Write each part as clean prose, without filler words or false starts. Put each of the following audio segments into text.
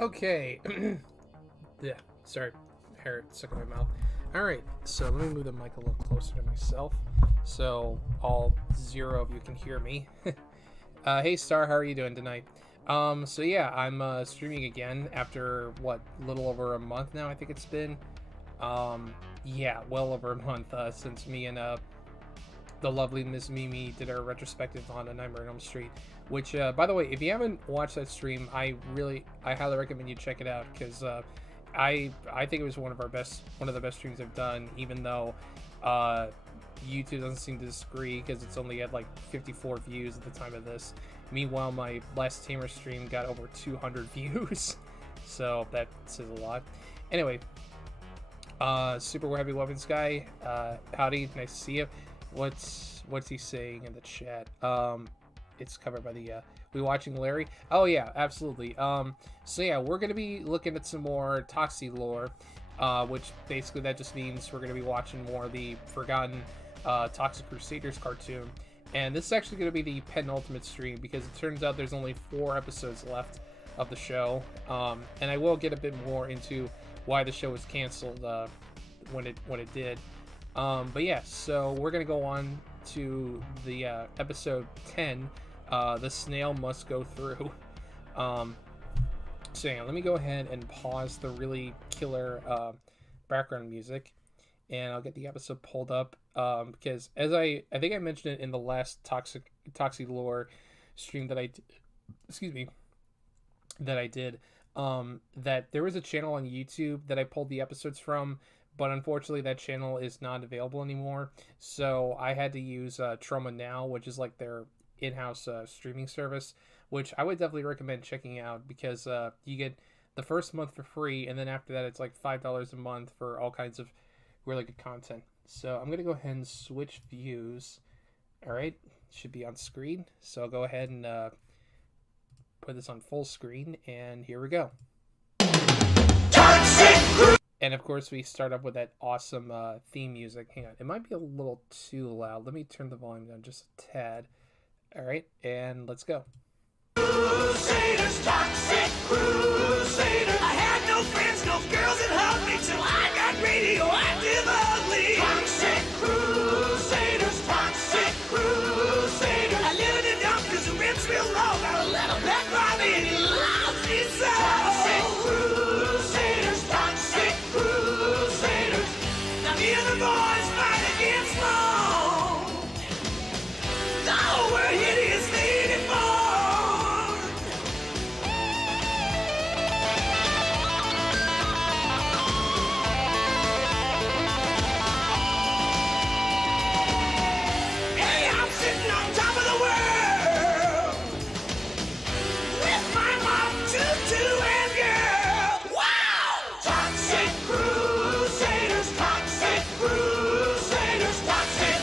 Okay. Yeah, sorry. Hair stuck in my mouth. Alright, so let me move the mic a little closer to myself so all 0 of you can hear me. Hey Star, how are you doing tonight? So yeah, I'm streaming again after what, a little over a month now, I think it's been. Yeah, well over a month since me and the lovely Miss Mimi did our retrospective on A Nightmare on Elm Street. Which, by the way, if you haven't watched that stream, I highly recommend you check it out because I think it was one of the best streams I've done, even though YouTube doesn't seem to disagree because it's only at like 54 views at the time of this. Meanwhile, my last Tamer stream got over 200 views, so that says a lot. Anyway, Super Heavy Weapons guy, howdy, nice to see you. What's he saying in the chat? It's covered by the we watching Larry. Oh yeah, absolutely. So yeah, we're gonna be looking at some more Toxie lore, which basically that just means we're gonna be watching more of the forgotten Toxic Crusaders cartoon. And this is actually gonna be the penultimate stream because it turns out there's only 4 episodes left of the show. And I will get a bit more into why the show was canceled when it did. But yeah, so we're gonna go on to the episode 10. The snail must go through. So yeah, let me go ahead and pause the really killer background music, and I'll get the episode pulled up because as I think I mentioned it in the last Toxie lore stream that I did, that there was a channel on YouTube that I pulled the episodes from, but unfortunately that channel is not available anymore. So I had to use Trauma Now, which is like their in-house streaming service, which I would definitely recommend checking out because you get the first month for free, and then after that it's like $5 a month for all kinds of really good content. So I'm gonna go ahead and switch views. All right, should be on screen. So I'll go ahead and put this on full screen, and here we go. And of course we start up with that awesome theme music. Hang on, it might be a little too loud. Let me turn the volume down just a tad. All right, and let's go. Crusaders, Toxic Crusaders. I had no friends, no girls that hugged me till I got radioactive ugly. Toxic Crusaders, Toxic Crusaders. I live in the dump cause the ribs real low. Got a little pet Bobby and he loves me so. Toxic Crusaders, Toxic Crusaders. Now me and the boys fight against law. Oh, we're hideously deformed. Hey, I'm sitting on top of the world with my mom, tutu, and girl. Wow! Toxic Crusaders, Toxic Crusaders, Toxic.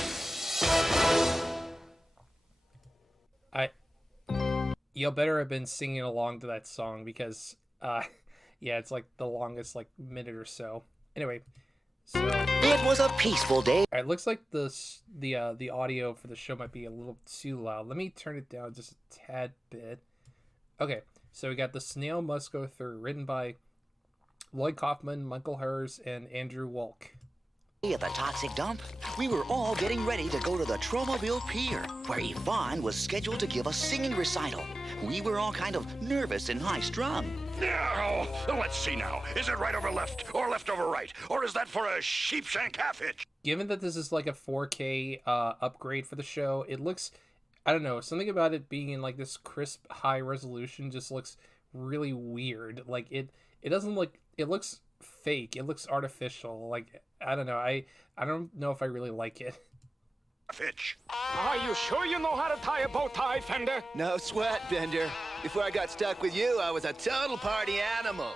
You'll better have been singing along to that song because, yeah, it's like the longest like minute or so. Anyway, so it was a peaceful day. All right, looks like the audio for the show might be a little too loud. Let me turn it down just a tad bit. Okay, so we got The Snail Must Go Through, written by Lloyd Kaufman, Michael Hers, and Andrew Wolk. At the toxic dump, we were all getting ready to go to the Tromaville Pier, where Yvonne was scheduled to give a singing recital. We were all kind of nervous and high-strung. Now, let's see now. Is it right over left, or left over right? Or is that for a sheepshank half-hitch? Given that this is like a 4K upgrade for the show, it looks, I don't know, something about it being in like this crisp high resolution just looks really weird. Like it doesn't look, it looks fake. It looks artificial. Like, I don't know. I don't know if I really like it. Fitch. Are you sure you know how to tie a bow tie, Fender? No sweat, Bender. Before I got stuck with you, I was a total party animal.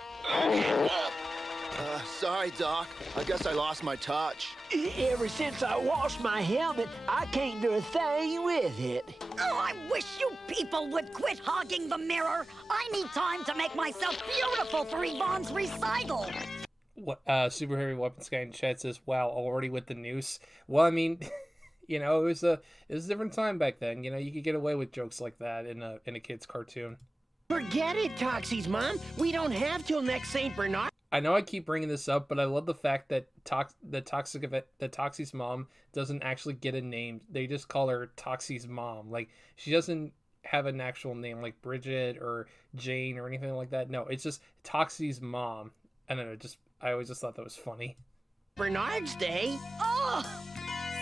Sorry, Doc. I guess I lost my touch. Ever since I washed my helmet, I can't do a thing with it. Oh, I wish you people would quit hogging the mirror. I need time to make myself beautiful for Yvonne's recital. What, Super Heavy Weapons guy in chat says, wow, already with the noose. Well, I mean, you know, it was a different time back then. You know, you could get away with jokes like that in a kid's cartoon. Forget it, Toxie's mom. We don't have till next St. Bernard. I know I keep bringing this up, but I love the fact that Toxie's mom doesn't actually get a name. They just call her Toxie's mom. Like, she doesn't have an actual name like Bridget or Jane or anything like that. No, it's just Toxie's mom. I don't know, I always just thought that was funny. Bernard's Day? Oh,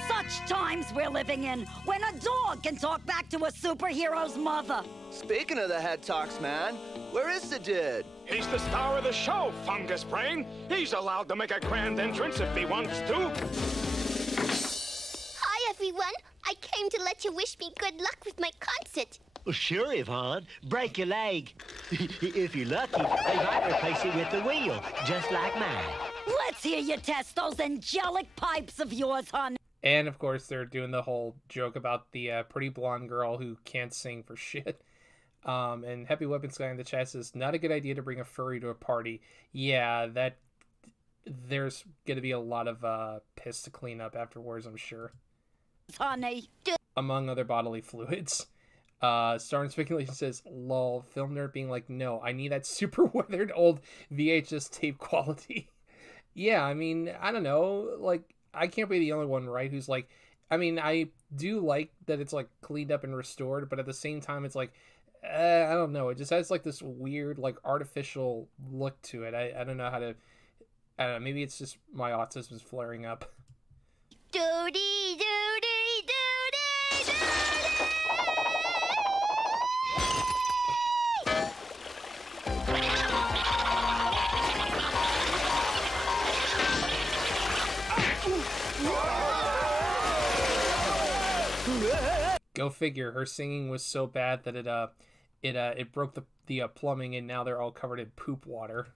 such times we're living in, when a dog can talk back to a superhero's mother. Speaking of the head talks, man, where is the dude? He's the star of the show, Fungus Brain. He's allowed to make a grand entrance if he wants to. Hi, everyone. I came to let you wish me good luck with my concert. Well, sure, Yvonne. Break your leg. If you're lucky, they might replace it with the wheel, just like mine. Let's hear you test those angelic pipes of yours, hon. And of course, they're doing the whole joke about the pretty blonde girl who can't sing for shit. And Happy Weapons Guy in the chat says, not a good idea to bring a furry to a party. Yeah, there's going to be a lot of piss to clean up afterwards, I'm sure. Honey. Among other bodily fluids. Star and Speculation says, lol, FilmNerd being like, no, I need that super weathered old VHS tape quality. Yeah, I mean, I don't know, like, I can't be the only one, right, who's like, I mean, I do like that it's, like, cleaned up and restored, but at the same time, it's like, I don't know, it just has, like, this weird, like, artificial look to it. I don't know how to, I don't know, maybe it's just my autism is flaring up. Doody, doody, doody, doody. Go figure. Her singing was so bad that it broke the plumbing, and now they're all covered in poop water.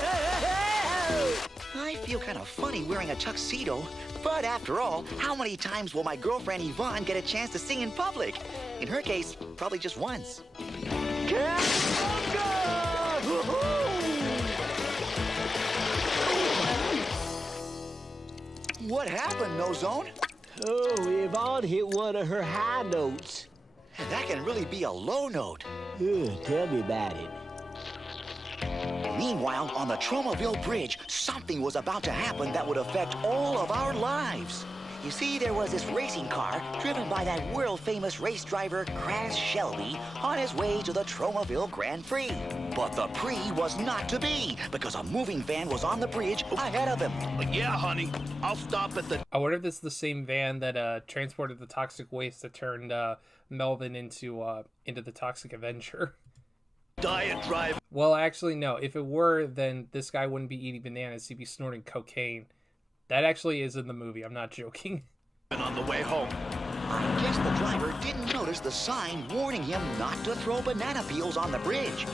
I feel kind of funny wearing a tuxedo, but after all, how many times will my girlfriend Yvonne get a chance to sing in public? In her case, probably just once. What happened, No Zone? Oh, Yvonne hit one of her high notes. That can really be a low note. Tell me about it. Meanwhile, on the Tromaville Bridge, something was about to happen that would affect all of our lives. You see, there was this racing car driven by that world-famous race driver, Crash Shelby, on his way to the Tromaville Grand Prix. But the Prix was not to be, because a moving van was on the bridge ahead of him. Yeah, honey, I'll stop at the... I wonder if this is the same van that transported the toxic waste that turned Melvin into the Toxic Avenger. Diet drive. Well, actually, no. If it were, then this guy wouldn't be eating bananas. He'd be snorting cocaine. That actually is in the movie. I'm not joking. And on the way home. I guess the driver didn't notice the sign warning him not to throw banana peels on the bridge.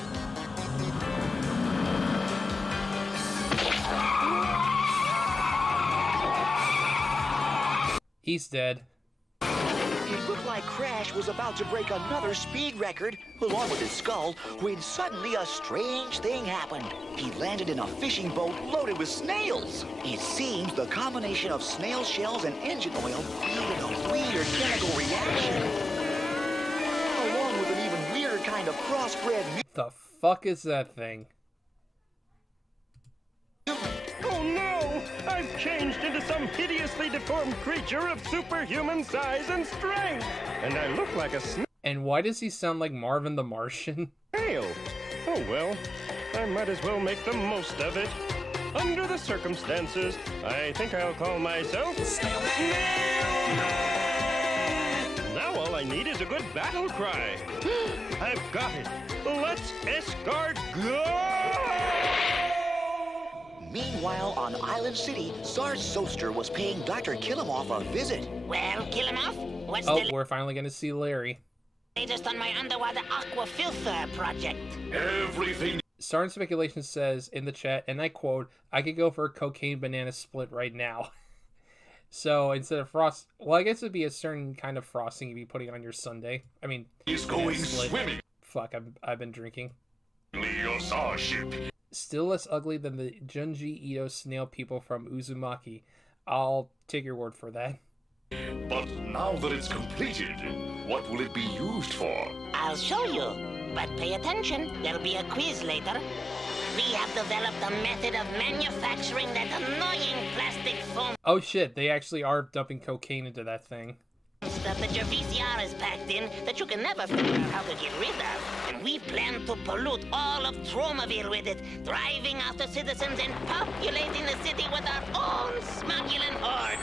He's dead. It looked like Crash was about to break another speed record, along with his skull, when suddenly a strange thing happened. He landed in a fishing boat loaded with snails. It seems the combination of snail shells and engine oil yielded a weird chemical reaction. Along with an even weirder kind of crossbred... The fuck is that thing? Oh no! I've changed into some hideously deformed creature of superhuman size and strength! And I look like a And why does he sound like Marvin the Martian? snail! Oh well, I might as well make the most of it. Under the circumstances, I think I'll call myself Snailman! Now all I need is a good battle cry. I've got it. Let's escort go! Meanwhile, on Island City, Sarge Soster was paying Dr. Killimoff a visit. Well, Killimoff, what's Oh, the we're finally gonna see Larry. latest on my underwater aqua filter project? Everything. Star and Speculation says in the chat, and I quote, I could go for a cocaine banana split right now. So instead of frost, well, I guess it'd be a certain kind of frosting you'd be putting on your sundae. I mean, He's going split. swimming. Fuck, I've been drinking. Your starship. Still less ugly than the Junji Ito snail people from Uzumaki. I'll take your word for that. But now that it's completed, what will it be used for? I'll show you. But pay attention, there'll be a quiz later. We have developed a method of manufacturing that annoying plastic foam Oh shit, they actually are dumping cocaine into that thing. stuff that your VCR is packed in that you can never figure out how to get rid of. We plan to pollute all of Tromaville with it, driving after citizens and populating the city with our own smuggling horde.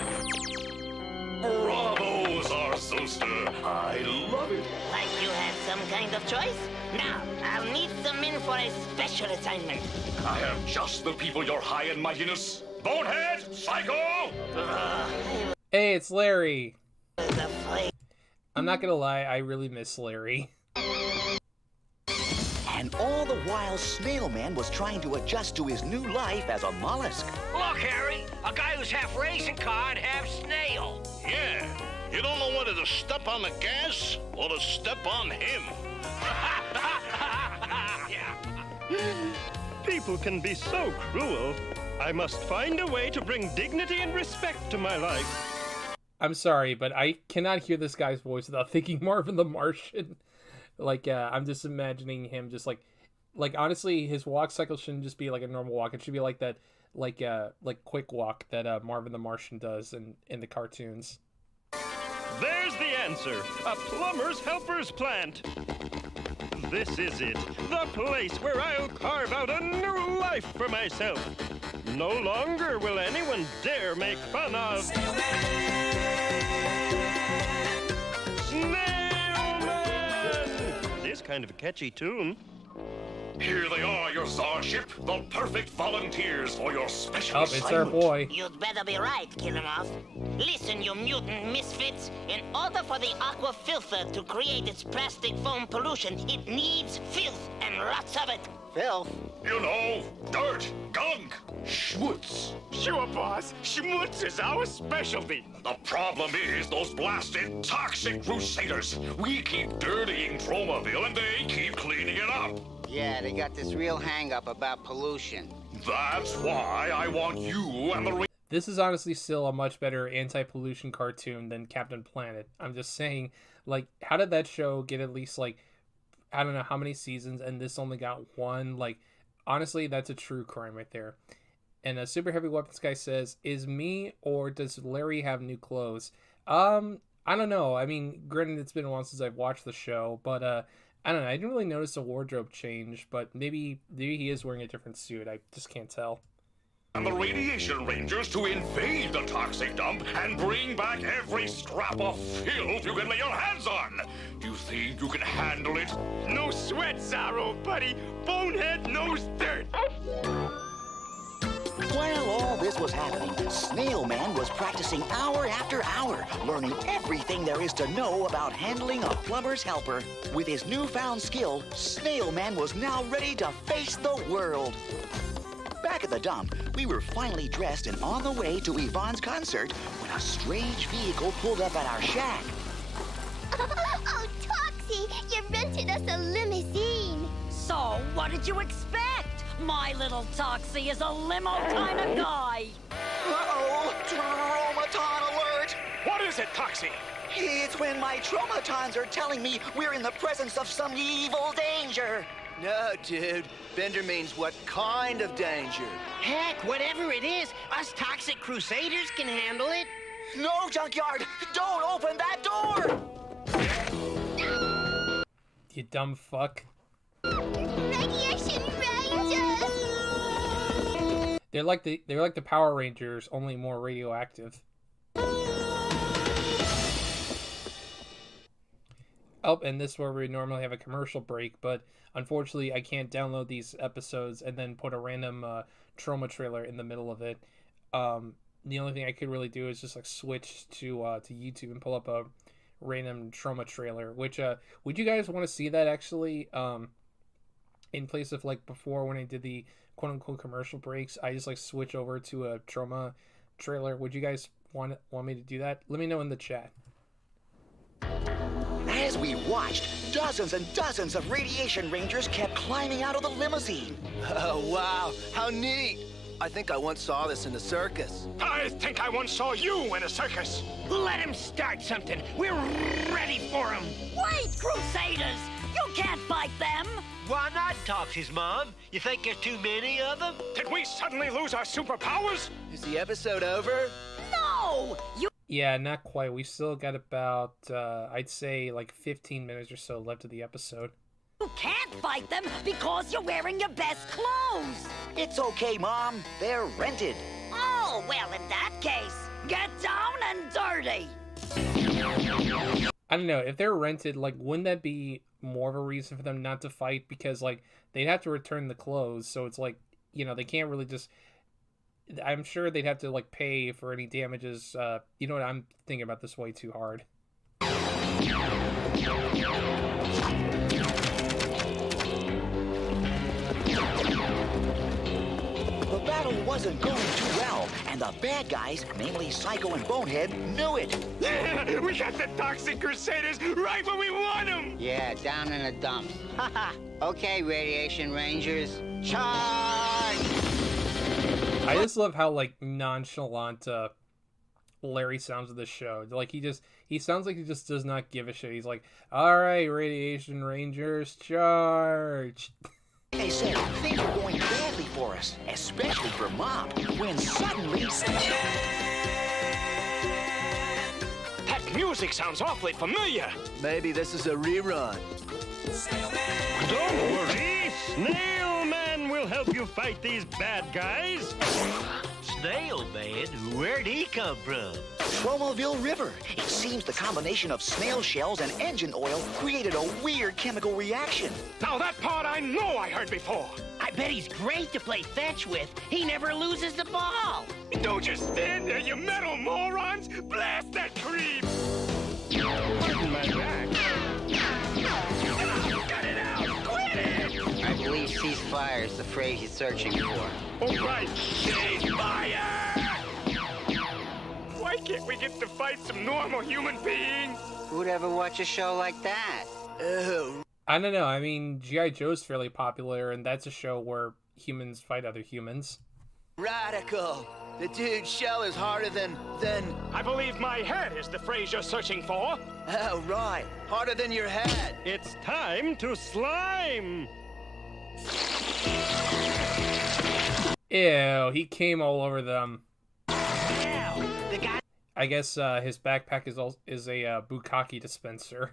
Bravo, Zarzuster. I love it. Like you had some kind of choice? Now, I'll need some in for a special assignment. I have just the people, your high and mightiness. Bonehead, psycho! Hey, it's Larry. I'm not gonna lie, I really miss Larry. And all the while, Snail Man was trying to adjust to his new life as a mollusk. Look, Harry, a guy who's half racing car and half snail. Yeah, you don't know whether to step on the gas or to step on him. People can be so cruel. I must find a way to bring dignity and respect to my life. I'm sorry, but I cannot hear this guy's voice without thinking Marvin the Martian. Like, I'm just imagining him just like honestly, his walk cycle shouldn't just be like a normal walk. It should be like that, like quick walk that Marvin the Martian does in the cartoons. There's the answer. A plumber's helper's plant. This is it. The place where I'll carve out a new life for myself. No longer will anyone dare make fun of Snail Man! This kind of a catchy tune. Here they are, your Czarship, the perfect volunteers for your special Oh, it's our boy. You'd better be right, Killingoff. Listen, you mutant misfits. In order for the aqua filter to create its plastic foam pollution, it needs filth and lots of it. Filth? You know, dirt, gunk, schmutz. Sure, boss. Schmutz is our specialty. The problem is those blasted Toxic Crusaders. We keep dirtying Tromaville and they keep cleaning it up. Yeah, they got this real hang-up about pollution. That's why I want you and the... This is honestly still a much better anti-pollution cartoon than Captain Planet. I'm just saying, like, how did that show get at least, like, I don't know how many seasons, and this only got one? Like, honestly, that's a true crime right there. And a Super Heavy Weapons guy says, is me or does Larry have new clothes? I don't know. I mean, granted, it's been a while since I've watched the show, but, I don't know. I didn't really notice a wardrobe change, but maybe he is wearing a different suit. I just can't tell. And the Radiation Rangers to invade the toxic dump and bring back every scrap of filth you can lay your hands on. You think you can handle it? No sweat, Zorro, buddy. Bonehead knows dirt. While all this was happening, Snail Man was practicing hour after hour, learning everything there is to know about handling a plumber's helper. With his newfound skill, Snail Man was now ready to face the world. Back at the dump, we were finally dressed and on the way to Yvonne's concert when a strange vehicle pulled up at our shack. Oh, Toxie, you rented us a limousine. So, what did you expect? My little Toxie is a limo kind of guy. Uh-oh! Traumaton alert! What is it, Toxie? It's when my traumatons are telling me we're in the presence of some evil danger. No, dude. Bender means what kind of danger? Heck, whatever it is, us Toxic Crusaders can handle it. No, Junkyard! Don't open that door! You dumb fuck. Radiation Rangers! They're like the Power Rangers, only more radioactive. Oh, and this is where we normally have a commercial break, but unfortunately I can't download these episodes and then put a random trauma trailer in the middle of it. The only thing I could really do is just like switch to YouTube and pull up a random trauma trailer. Which would you guys want to see that actually? In place of like before when I did the quote unquote commercial breaks, I just like switch over to a trauma trailer. Would you guys want me to do that? Let me know in the chat. As we watched, dozens and dozens of Radiation Rangers kept climbing out of the limousine. Oh, wow. How neat. I think I once saw this in the circus. I think I once saw you in a circus. Let him start something. We're ready for him. Wait, Crusaders! You can't fight them! Toxies, Mom? You think there's too many of them? Did we suddenly lose our superpowers? Is the episode over? No! You Yeah, not quite. We still got about, I'd say, like 15 minutes or so left of the episode. can't fight them because you're wearing your best clothes. It's okay, Mom. They're rented. Oh, well, in that case, get down and dirty. I don't know, if they're rented, like, wouldn't that be more of a reason for them not to fight? Because, like, they'd have to return the clothes, so it's like, you know, they can't really just... I'm sure they'd have to, like, pay for any damages. You know what, I'm thinking about this way too hard. The battle wasn't going too well, and the bad guys, mainly Psycho and Bonehead, knew it. We got the Toxic Crusaders right where we want them! Yeah, down in the dump. Okay, Radiation Rangers, charge! I just love how, like, nonchalant Larry sounds with this show. Like, he sounds like he just does not give a shit. He's like, alright, Radiation Rangers, charge! They said things were going badly for us, especially for Mom, when suddenly... That music sounds awfully familiar. Maybe this is a rerun. Don't worry, Snail Man will help you fight these bad guys. Snail Man? Where'd he come from? Tromaville River. It seems the combination of snail shells and engine oil created a weird chemical reaction. Now that part I know I heard before. I bet he's great to play fetch with. He never loses the ball. Don't just stand there, you metal morons! Blast that creep! I believe ceasefire is the phrase you're searching for. All right, ceasefire! Why can't we get to fight some normal human beings? Who'd ever watch a show like that? I don't know, I mean, G.I. Joe's fairly popular, and that's a show where humans fight other humans. Radical. The dude's shell is harder than... I believe my head is the phrase you're searching for. Oh, right. Harder than your head. It's time to slime! Ew, he came all over them. I guess his backpack is a bukkake dispenser.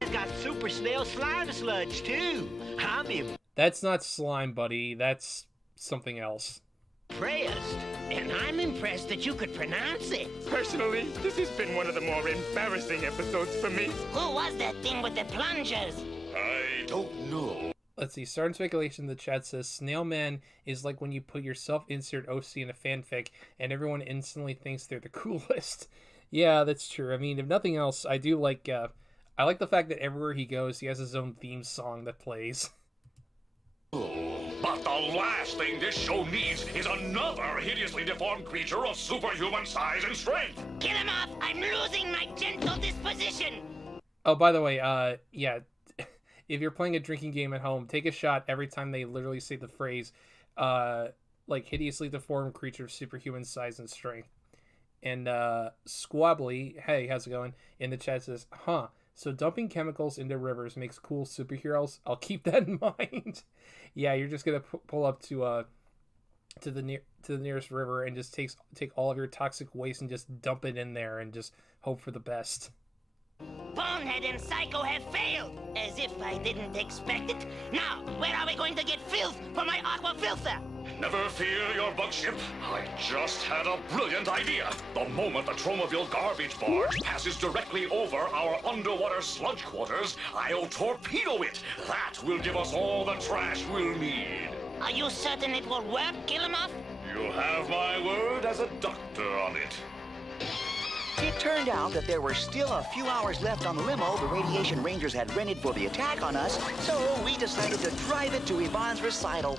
He's got super snail slime sludge, too. I'm That's not slime, buddy. That's something else. Impressed. And I'm impressed that you could pronounce it. Personally, this has been one of the more embarrassing episodes for me. Who was that thing with the plungers? I don't know. Let's see, starting speculation in the chat says, Snail Man is like when you put your self-insert OC in a fanfic and everyone instantly thinks they're the coolest. Yeah, that's true. I mean, if nothing else, I do like, I like the fact that everywhere he goes, he has his own theme song that plays. But the last thing this show needs is another hideously deformed creature of superhuman size and strength. Get him off! I'm losing my gentle disposition! Oh, by the way, yeah, if you're playing a drinking game at home, take a shot every time they literally say the phrase, like, hideously deformed creature of superhuman size and strength. And, Squabbly, hey, how's it going? In the chat says, huh, so dumping chemicals into rivers makes cool superheroes? I'll keep that in mind. Yeah, you're just gonna pull up to the nearest river and just take all of your toxic waste and just dump it in there and just hope for the best. Bonehead and Psycho have failed, as if I didn't expect it. Now, where are we going to get filth for my aqua filter? Never fear your bug ship. I just had a brilliant idea. The moment the Tromaville garbage barge passes directly over our underwater sludge quarters, I'll torpedo it. That will give us all the trash we'll need. Are you certain it will work, Killamov? You have my word as a doctor on it. It turned out that there were still a few hours left on the limo the Radiation Rangers had rented for the attack on us, so we decided to drive it to Yvonne's recital.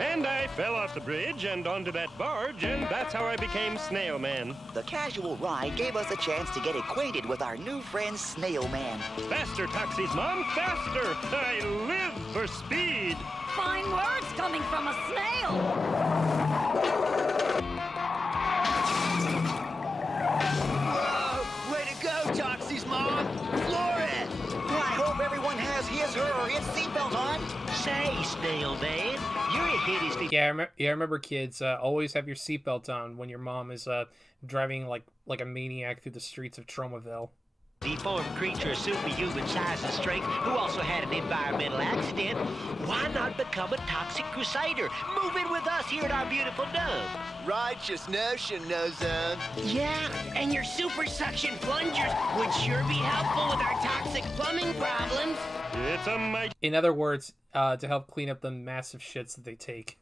And I fell off the bridge and onto that barge, and that's how I became Snail Man. The casual ride gave us a chance to get acquainted with our new friend Snail Man. Faster, Toxies, Mom, faster! I live for speed! Fine words coming from a snail. Way to go, Toxies, Mom! Floor it! I hope everyone has his, her, or its seatbelt on. Say, I remember kids, always have your seatbelt on when your mom is driving like a maniac through the streets of Tromaville. Deformed creature of superhuman size and strength who also had an environmental accident. Why not become a Toxic Crusader? Move in with us here at our beautiful dome. Righteous notion, Nozone. Yeah, and your super suction plungers would sure be helpful with our toxic plumbing problems. It's a mighty In other words, to help clean up the massive shits that they take.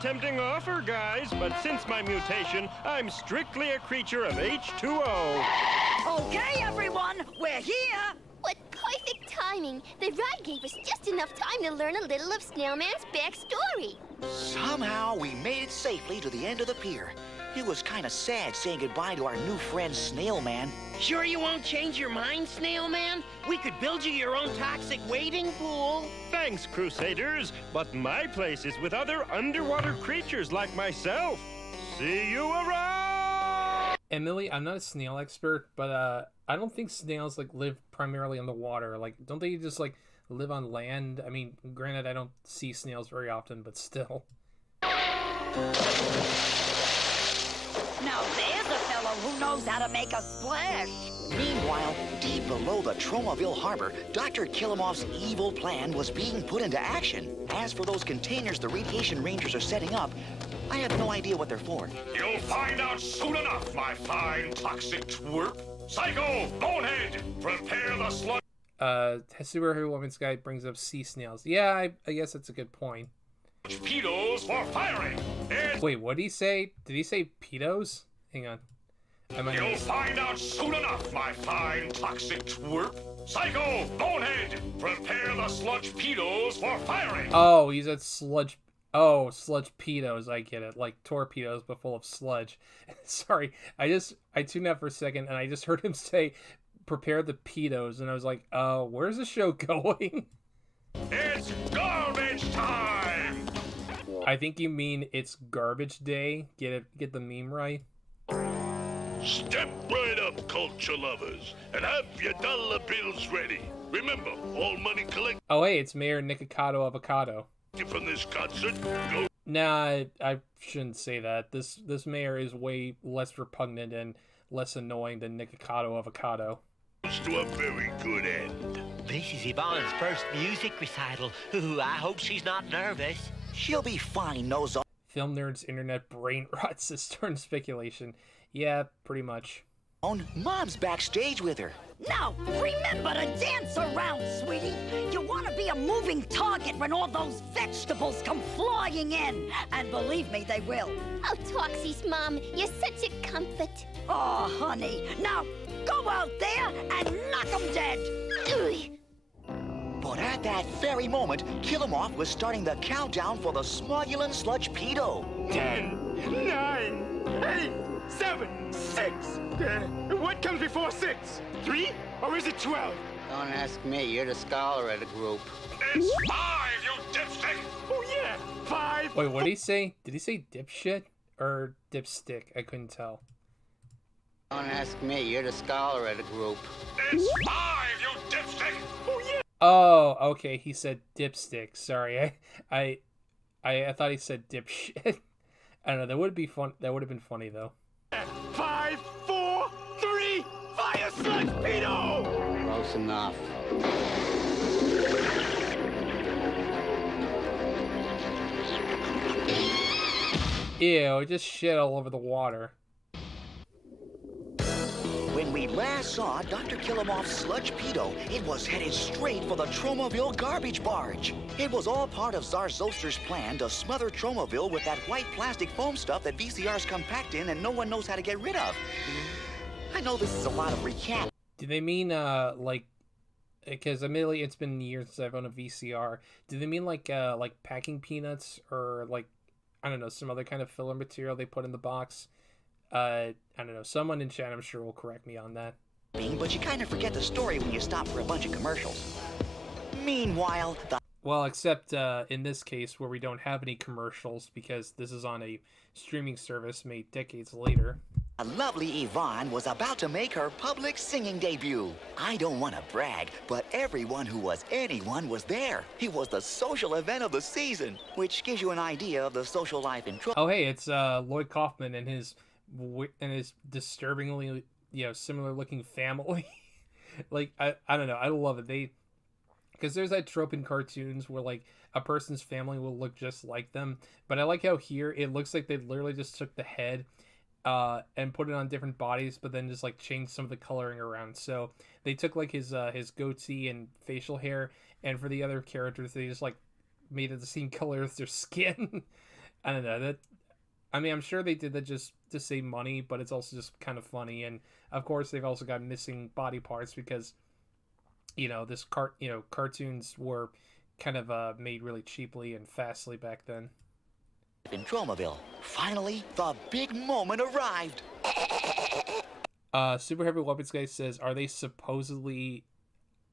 tempting offer, guys, but since my mutation, I'm strictly a creature of H2O. Okay, everyone, we're here. What perfect timing. The ride gave us just enough time to learn a little of Snailman's backstory. Somehow we made it safely to the end of the pier. It was kind of sad saying goodbye to our new friend Snailman. Sure you won't change your mind, Snailman? We could build you your own toxic wading pool. Thanks, Crusaders, but my place is with other underwater creatures like myself. See you around! Emily, I'm not a snail expert, but I don't think snails like live primarily on the water. Like, don't they just like live on land? I mean, granted, I don't see snails very often, but still. Now there's a fellow who knows how to make a splash. Meanwhile, deep below the Tromaville harbor, Dr. Killamov's evil plan was being put into action. As for those containers the Radiation Rangers are setting up, I have no idea what they're for. You'll find out soon enough, my fine toxic twerp. Psycho, bonehead, prepare the slug. Superhero Woman's Guide brings up sea snails. Yeah, I guess that's a good point. Pedos for firing. Wait, what did he say? Did he say pedos? Hang on. You'll find out soon enough, my fine toxic twerp. Psycho, bonehead, prepare the sludge pedos for firing. Oh, he said sludge. Oh, sludge pedos. I get it. Like torpedoes, but full of sludge. Sorry, I tuned out for a second, and I just heard him say, prepare the pedos, and I was like, where's the show going? It's garbage time! I think you mean it's garbage day. Get the meme right? Step right up, culture lovers, and have your dollar bills ready. Remember, all money collected Oh, hey, it's Mayor Nikocado Avocado. from this concert goes Nah, I shouldn't say that. This mayor is way less repugnant and less annoying than Nikocado Avocado. to a very good end. This is Yvonne's first music recital. Ooh, I hope she's not nervous. She'll be fine, Nozone. FilmNerd's internet brain rot says turn speculation. Yeah, pretty much. Mom's backstage with her. Now, remember to dance around, sweetie. You want to be a moving target when all those vegetables come flying in. And believe me, they will. Oh, Toxie's mom, you're such a comfort. Oh, honey. Now, go out there and knock 'em dead. But at that very moment, Killamov was starting the countdown for the Smogulin Sludge Pedo. 10, 9, 8, 7, 6. What comes before 6? 3? Or is it 12? Don't ask me. You're the scholar of the group. It's 5, you dipstick! Oh, yeah. 5. Wait, what did he say? Did he say dipshit or dipstick? I couldn't tell. Don't ask me. You're the scholar of the group. It's 5, you dipstick! Oh, yeah. Oh, okay. He said dipstick. Sorry, I thought he said dipshit. I don't know. That would be fun. That would have been funny though. 5, 4, 3. Fire sludge pedo! Close enough. Ew! It just shit all over the water. When we last saw Dr. Killamov's Sludge Pedo, it was headed straight for the Tromaville garbage barge. It was all part of Zarzoster's plan to smother Tromaville with that white plastic foam stuff that VCRs compact in and no one knows how to get rid of. I know this is a lot of recap. Do they mean like? Because admittedly, it's been years since I've owned a VCR. Do they mean like packing peanuts or like, I don't know, some other kind of filler material they put in the box? I don't know. Someone in chat, I'm sure, will correct me on that. But you kind of forget the story when you stop for a bunch of commercials. Meanwhile, Well, except in this case where we don't have any commercials because this is on a streaming service made decades later. A lovely Yvonne was about to make her public singing debut. I don't want to brag, but everyone who was anyone was there. It was the social event of the season, which gives you an idea of the social life in trouble. Oh, hey, it's Lloyd Kaufman and his disturbingly, similar looking family. Like, I don't know, I love it. Because there's that trope in cartoons where, like, a person's family will look just like them. But I like how here it looks like they literally just took the head and put it on different bodies, but then just like changed some of the coloring around. So they took like his goatee and facial hair, and for the other characters they just like made it the same color as their skin. I don't know, I'm sure they did that just to save money, but it's also just kind of funny. And of course they've also got missing body parts because cartoons were kind of made really cheaply and fastly back then. In Tromaville, finally, the big moment arrived. Super Heavy Weapons Guy says, "Are they supposedly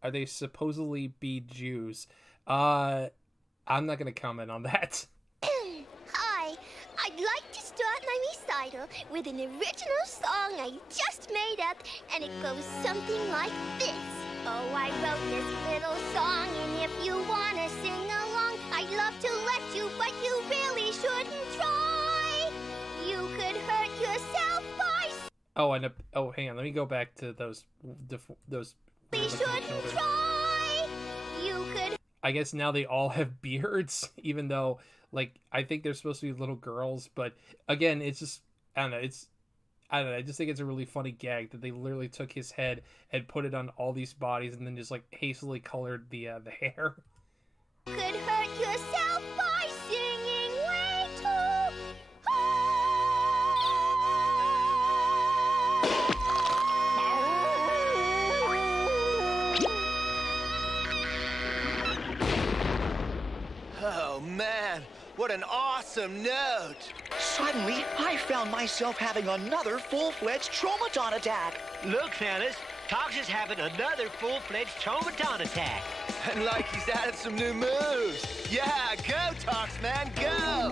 be Jews?" I'm not gonna comment on that. Hi, I'd like to start my recital with an original song I just made up, and it goes something like this. Oh, I wrote this little song, and if you wanna sing along, I'd love to let you, but you really shouldn't try. You could hurt yourself by... Oh, hang on. Let me go back to those. We shouldn't try. You could... I guess now they all have beards, even though, like, I think they're supposed to be little girls. But again, it's just, I don't know. I just think it's a really funny gag that they literally took his head and put it on all these bodies, and then just like hastily colored the hair. Could hurt yourself by singing way too Oh, man. What an awesome note. Suddenly, I found myself having another full-fledged traumaton attack. Look, fellas, Toxie's having another full-fledged traumaton attack. And like he's added some new moves. Yeah, go, Tox, man, go!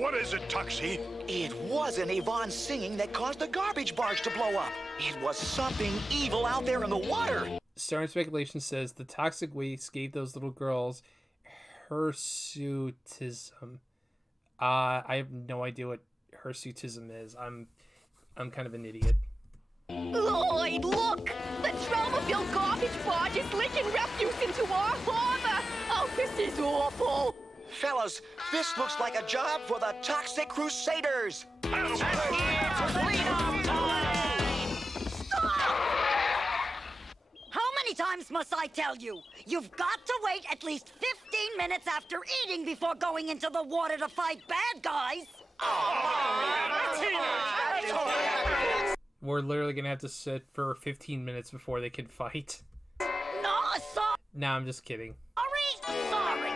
What is it, Toxie? It wasn't Yvonne singing that caused the garbage barge to blow up. It was something evil out there in the water. Starring Speculation says the toxic waste gave those little girls hirsutism. I have no idea what hirsutism is. I'm kind of an idiot. Lloyd, look! The Tromaville garbage barge is leaking refuse into our harbor! Oh, this is awful! Fellas, this looks like a job for the Toxic Crusaders. How many times must I tell you? You've got to wait at least 15 minutes after eating before going into the water to fight bad guys. We're literally gonna have to sit for 15 minutes before they can fight. No, Nah, I'm just kidding. sorry.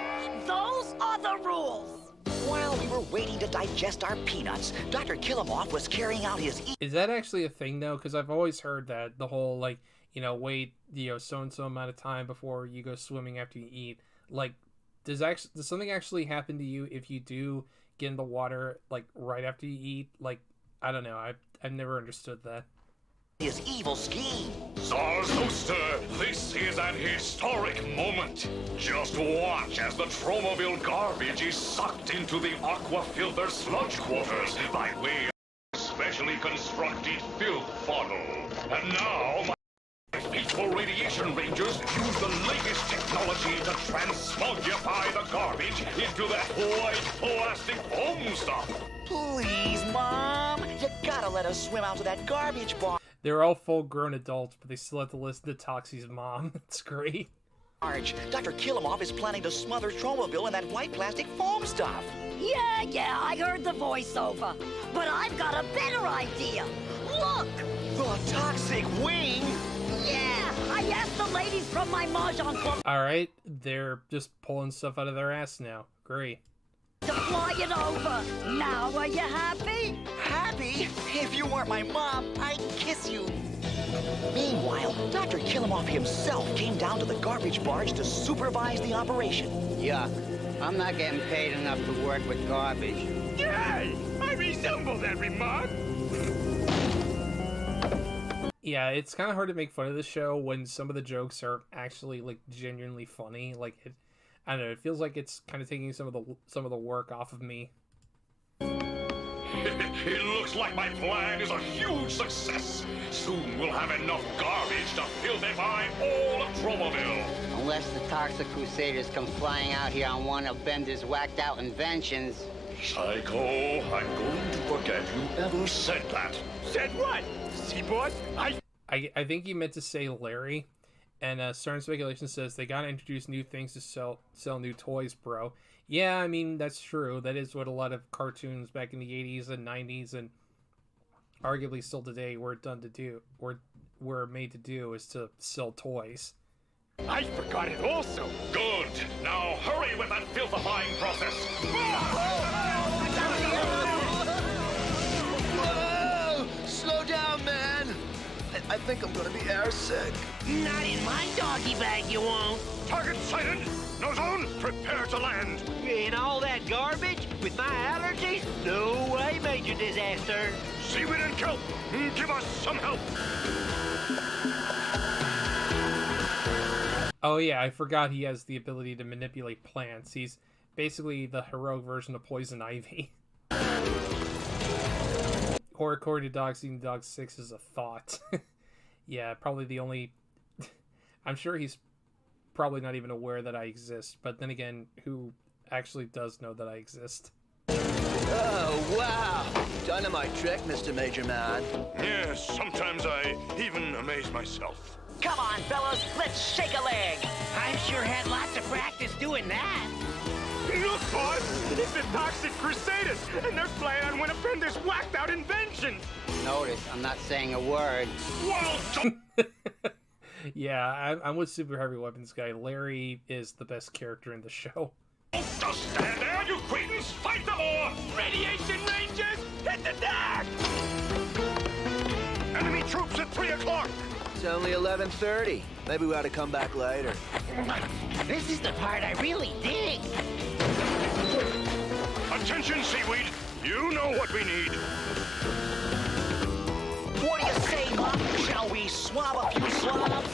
Those are the rules. While we were waiting to digest our peanuts, Dr. Killamoff was carrying out his... Is that actually a thing though? Because I've always heard that the whole like, wait, so and so amount of time before you go swimming after you eat. Like, does something actually happen to you if you do get in the water like right after you eat? Like, I don't know. I've never understood that. His evil scheme. Zarzoster, this is an historic moment. Just watch as the Tromaville garbage is sucked into the aqua filter sludge quarters by way of a specially constructed filth funnel. And now, my peaceful radiation rangers use the latest technology to transmogrify the garbage into that white plastic foam stuff. Please, Mom. You gotta let us swim out to that garbage barge. They're all full-grown adults, but they still have to listen to Toxie's mom. It's great. Dr. Killamoff is planning to smother Tromaville in that white plastic foam stuff. Yeah, I heard the voiceover. But I've got a better idea. Look! The toxic wing? Yeah, I asked the ladies from my Mahjong book All right, they're just pulling stuff out of their ass now. Great. to fly it over. Now, are you happy? Happy? If you weren't my mom, I'd kiss you. Meanwhile, Dr. Killamoff himself came down to the garbage barge to supervise the operation. Yuck. I'm not getting paid enough to work with garbage. Yay! I resemble that remark. Yeah, it's kind of hard to make fun of the show when some of the jokes are actually like genuinely funny. Like I don't know, it feels like it's kind of taking some of the work off of me. It looks like my plan is a huge success. Soon we'll have enough garbage to filthify all of Tromaville. Unless the Toxic Crusaders come flying out here on one of Bender's whacked-out inventions. Psycho, I'm going to forget you ever said that. Said what? Seaboard? I think he meant to say Larry. And Stern Speculation says they gotta introduce new things to sell new toys, bro. Yeah, I mean, that's true. That is what a lot of cartoons back in the 80s and 90s and arguably still today were made to do, is to sell toys. I forgot it also. Good. Now hurry with that filthifying process. Whoa! Slow down, man. I think I'm gonna be airsick. Not in my doggy bag, you won't. Target sighted. No zone. Prepare to land. In all that garbage? With my allergies? No way, Major Disaster. Seaweed and kelp. Give us some help. Oh yeah, I forgot he has the ability to manipulate plants. He's basically the heroic version of Poison Ivy. Or according to Doxie, Dog 6 is a thought. Yeah, probably the only... I'm sure he's probably not even aware that I exist, but then again, who actually does know that I exist? Oh, wow! Dynamite trick, Mr. Major Man. Yes, sometimes I even amaze myself. Come on, fellas, let's shake a leg. I'm sure had lots of practice doing that. Look, boys, it's the Toxic Crusaders, and they're playing on one of Bender's whacked-out inventions. Notice, I'm not saying a word. Yeah, I'm with Super Heavy Weapons guy. Larry is the best character in the show. Just stand there, you queens! Fight the war! Radiation Rangers, hit the deck! Enemy troops at 3 o'clock! It's only 11:30. Maybe we ought to come back later. This is the part I really dig. Attention, Seaweed! You know what we need. What do you say, Mom? Shall we swab up the swab?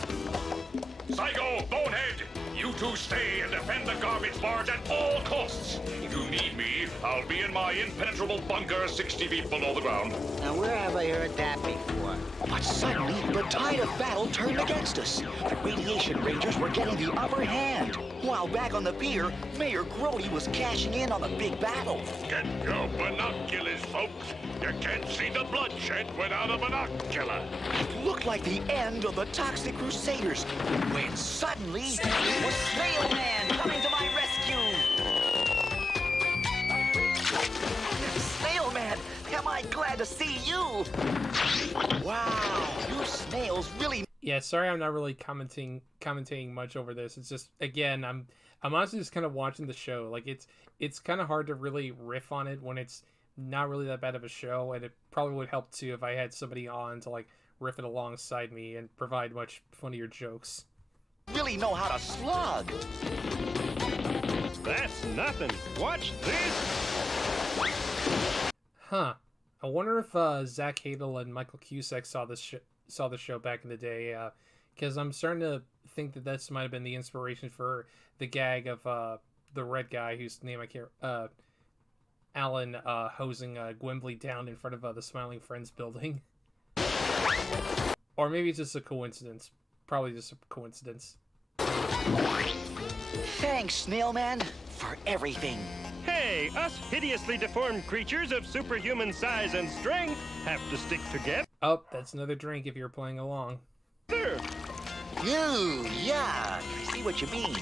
Psycho, Bonehead! You two stay and defend the garbage barge at all costs. If you need me, I'll be in my impenetrable bunker 60 feet below the ground. Now, where have I heard that before? But suddenly, the tide of battle turned against us. The Radiation Rangers were getting the upper hand. While back on the pier, Mayor Grody was cashing in on the big battle. Get your binoculars, folks. You can't see the bloodshed without a binocular. It looked like the end of the Toxic Crusaders, when suddenly... Snail Man coming to my rescue! Snail Man, am I glad to see you! Wow, you snails really... Yeah, sorry I'm not really commenting much over this. It's just, again, I'm honestly just kind of watching the show. Like, it's kind of hard to really riff on it when it's not really that bad of a show, and it probably would help too if I had somebody on to like riff it alongside me and provide much funnier jokes. really know how to slug. That's nothing. Watch this. Huh. I wonder if Zach Hadel and Michael Cusack saw the show back in the day, because I'm starting to think that this might have been the inspiration for the gag of the red guy whose name I can't. Alan hosing Gwimbly down in front of the Smiling Friends building. Or maybe it's just a coincidence. Probably just a coincidence. Thanks, Snailman, for everything. Hey, us hideously deformed creatures of superhuman size and strength have to stick together. Oh, that's another drink if you're playing along. Yeah, I see what you mean.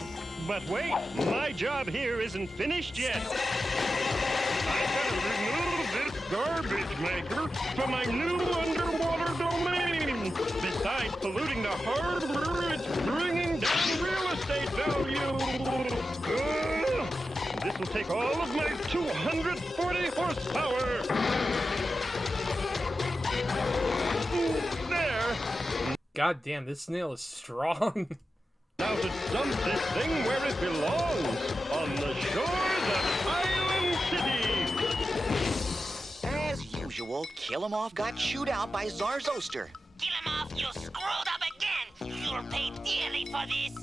But wait, my job here isn't finished yet. Remove this garbage maker from my new underwater domain. Besides polluting the harbor, it's bringing down real estate value. This will take all of my 240 horsepower. There. God damn, this snail is strong. Now to dump this thing where it belongs, on the shores of Island City. As usual, Kill 'em Off got chewed out by Zarzoster. Kill him off, you You screwed up again! You'll pay dearly for this!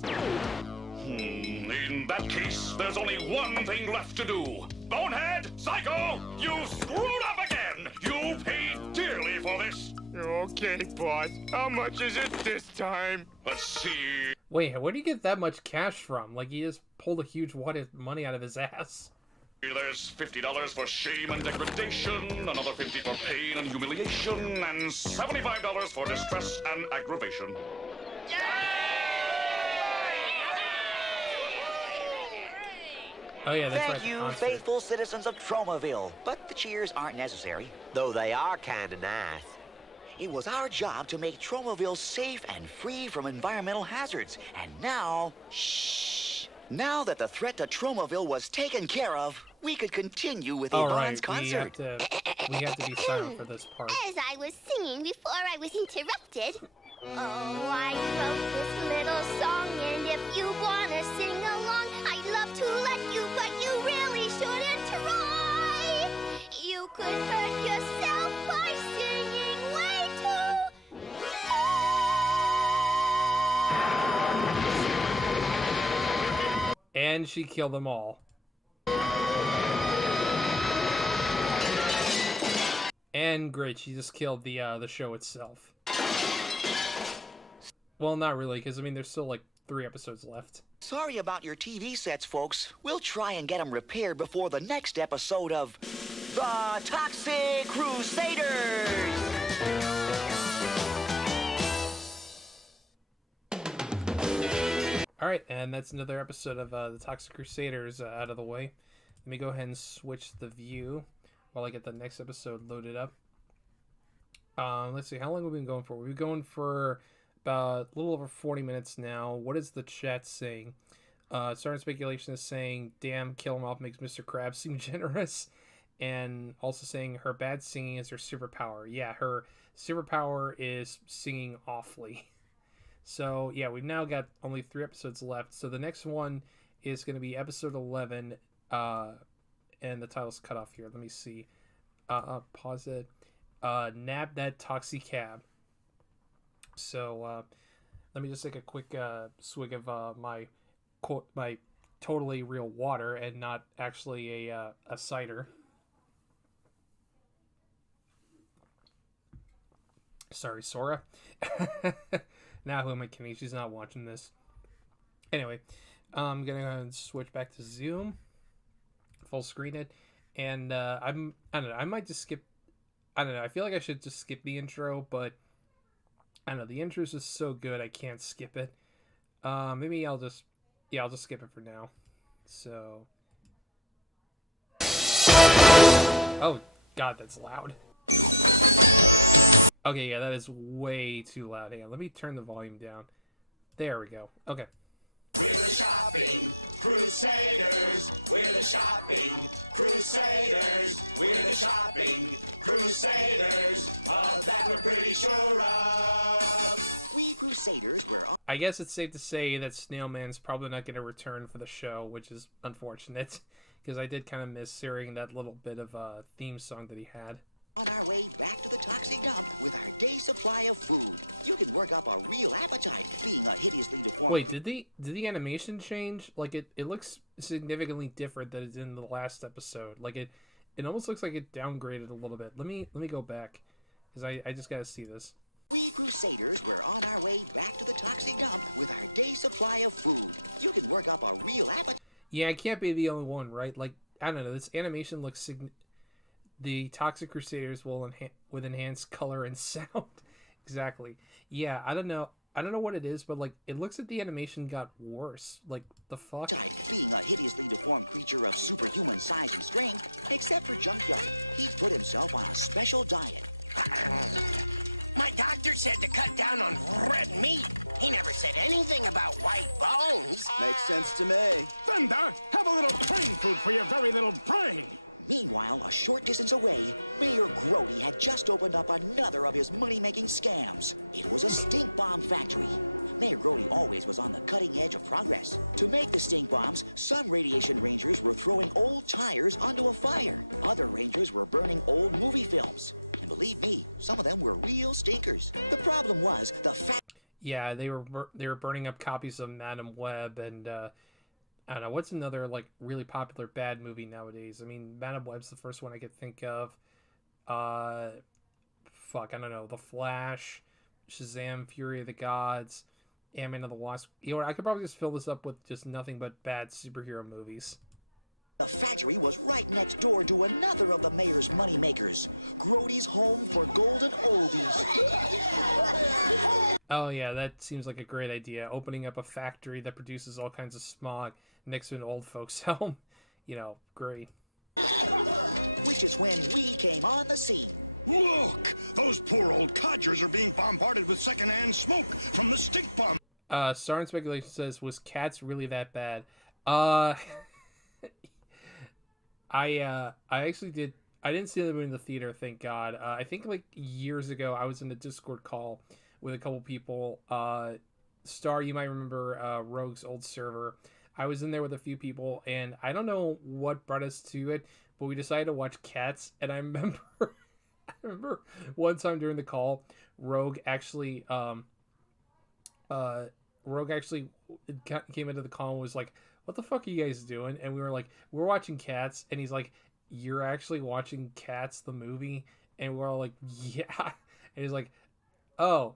In that case, there's only one thing left to do. Bonehead, Psycho, you screwed up again! You paid dearly for this! Okay, boss. How much is it this time? Let's see. Wait, where do you get that much cash from? Like, he just pulled a huge wad of money out of his ass. There's $50 for shame and degradation, another $50 for pain and humiliation, and $75 for distress and aggravation. Oh yeah, that's right. Thank you, faithful citizens of Tromaville. But the cheers aren't necessary. Though they are kind of nice. It was our job to make Tromaville safe and free from environmental hazards. And now, shh. Now that the threat to Tromaville was taken care of, we could continue with Yvonne's concert. We have to be silent for this part. As I was singing before I was interrupted. Oh, I wrote this little song, and if you wanna sing along, I'd love to let you, but you really shouldn't try. You could hurt yourself by singing way too. And she killed them all. And great, she just killed the show itself. Well, not really, because I mean, there's still like 3 episodes left. Sorry about your TV sets, folks. We'll try and get them repaired before the next episode of The Toxic Crusaders. Alright, and that's another episode of The Toxic Crusaders out of the way. Let me go ahead and switch the view while I get the next episode loaded up. Let's see, how long have we been going for? We've been going for about a little over 40 minutes now. What is the chat saying? Certain speculation is saying, damn, kill him off makes Mr. Krabs seem generous. And also saying her bad singing is her superpower. Yeah, her superpower is singing awfully. So, yeah, we've now got only 3 episodes left. So the next one is going to be episode 11. And the title's cut off here. Let me see. Pause it. Nab that Toxie cab. So, let me just take a quick swig of my totally real water and not actually a cider. Sorry, Sora. Now who am I kidding? She's not watching this. Anyway, I'm gonna go ahead and switch back to Zoom, full screen it, and I don't know. I might just skip. I don't know. I feel like I should just skip the intro, but I don't know. The intro is just so good, I can't skip it. Maybe I'll just skip it for now. So, oh God, that's loud. Okay, yeah, that is way too loud. Hang on, let me turn the volume down. There we go. Okay. We're the shopping crusaders. We're the shopping crusaders. We're the shopping crusaders. Of that we're pretty sure of. We Crusaders were on. I guess it's safe to say that Snailman's probably not going to return for the show, which is unfortunate, because I did kind of miss hearing that little bit of a theme song that he had. On our way back to the Toxic dump with our day's supply of food. You can work up a real appetite being a hideously deformed. Wait, did the animation change? Like it looks significantly different than it did in the last episode. Like it almost looks like it downgraded a little bit. Let me go back, because I just gotta see this. We Crusaders were on our way back to the Toxic dump with our day's supply of food. You can work up a real appetite. Yeah, I can't be the only one, right? Like, I don't know, this animation looks the Toxic Crusaders will with enhanced color and sound. Exactly. Yeah, I don't know what it is, but like it looks like the animation got worse. Like the fuck. Being a hideously deformed creature of superhuman size and strength, except for Junkyard, he put himself on a special diet. My doctor said to cut down on red meat. He never said anything about white bones. Makes sense to me. Thunder, have a little brain food for your very little brain. Meanwhile, a short distance away, Mayor Grody had just opened up another of his money-making scams. It was a stink bomb factory. Mayor Grody always was on the cutting edge of progress. To make the stink bombs, some radiation rangers were throwing old tires onto a fire. Other rangers were burning old movie films. And believe me, some of them were real stinkers. The problem was the Yeah, they were burning up copies of Madam Web, and I don't know what's another like really popular bad movie nowadays. I mean, Madam Web's the first one I could think of. I don't know, The Flash, Shazam, Fury of the Gods, Ant-Man and the Wasp. You know what? I could probably just fill this up with just nothing but bad superhero movies. The factory was right next door to another of the mayor's moneymakers, Grody's Home for Golden Oldies. Oh yeah, that seems like a great idea. Opening up a factory that produces all kinds of smog next to an old folks' home. You know, great. Which is when we came on the scene. Look! Those poor old codgers are being bombarded with secondhand smoke from the stink bomb. Star and Speculation says, was Cats really that bad? I actually did. I didn't see them in the theater, thank God. I think like years ago, I was in a Discord call with a couple people. Star, you might remember Rogue's old server. I was in there with a few people, and I don't know what brought us to it, but we decided to watch Cats. And I remember one time during the call, Rogue actually came into the call and was like, "What the fuck are you guys doing?" And we were like, "We're watching Cats." And he's like, "You're actually watching Cats the movie?" And we're all like, "Yeah." And he's like, "Oh,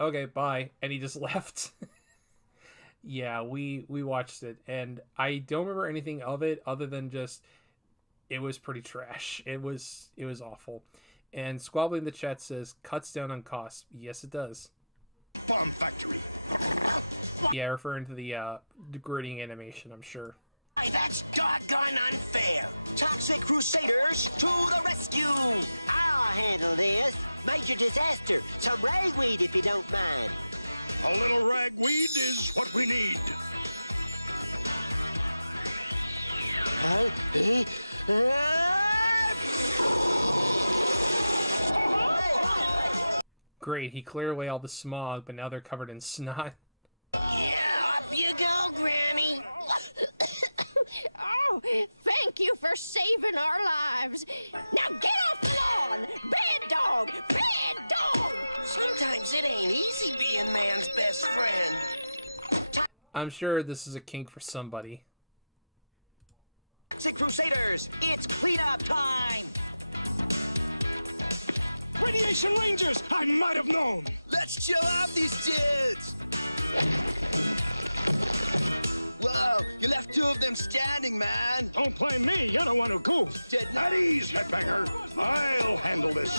okay, bye." And he just left. Yeah, we watched it, and I don't remember anything of it other than just it was pretty trash. It was awful. And Squabbly in the chat says, cuts down on costs. Yes, it does. Bomb factory. Yeah, referring to the gritting animation, I'm sure. Hey, that's doggone unfair. Toxic Crusaders to the rescue! I'll handle this. Major disaster. Some ragweed if you don't mind. A little ragweed is what we need. Great, he cleared away all the smog, but now they're covered in snot. Yeah, up you go, Granny. Oh, thank you for saving our lives. Now get off the lawn! Bad dog! Bad dog! Sometimes it ain't easy being man's best friend. I'm sure this is a kink for somebody. Toxic Crusaders, it's cleanup time! Radiation Rangers! I might have known! Let's chill out these dudes! Whoa, you left two of them standing, man. Don't blame me, you're the one who goofed. At ease, headbanger. I'll handle this.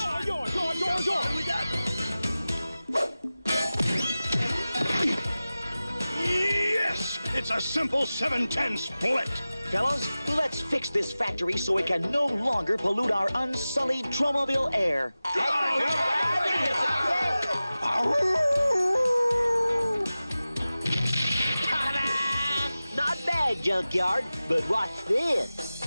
Yes! It's a simple 7-10 split. Fellas, let's fix this factory so it can no longer pollute our unsullied Tromaville air. Not bad, Junkyard, but watch this.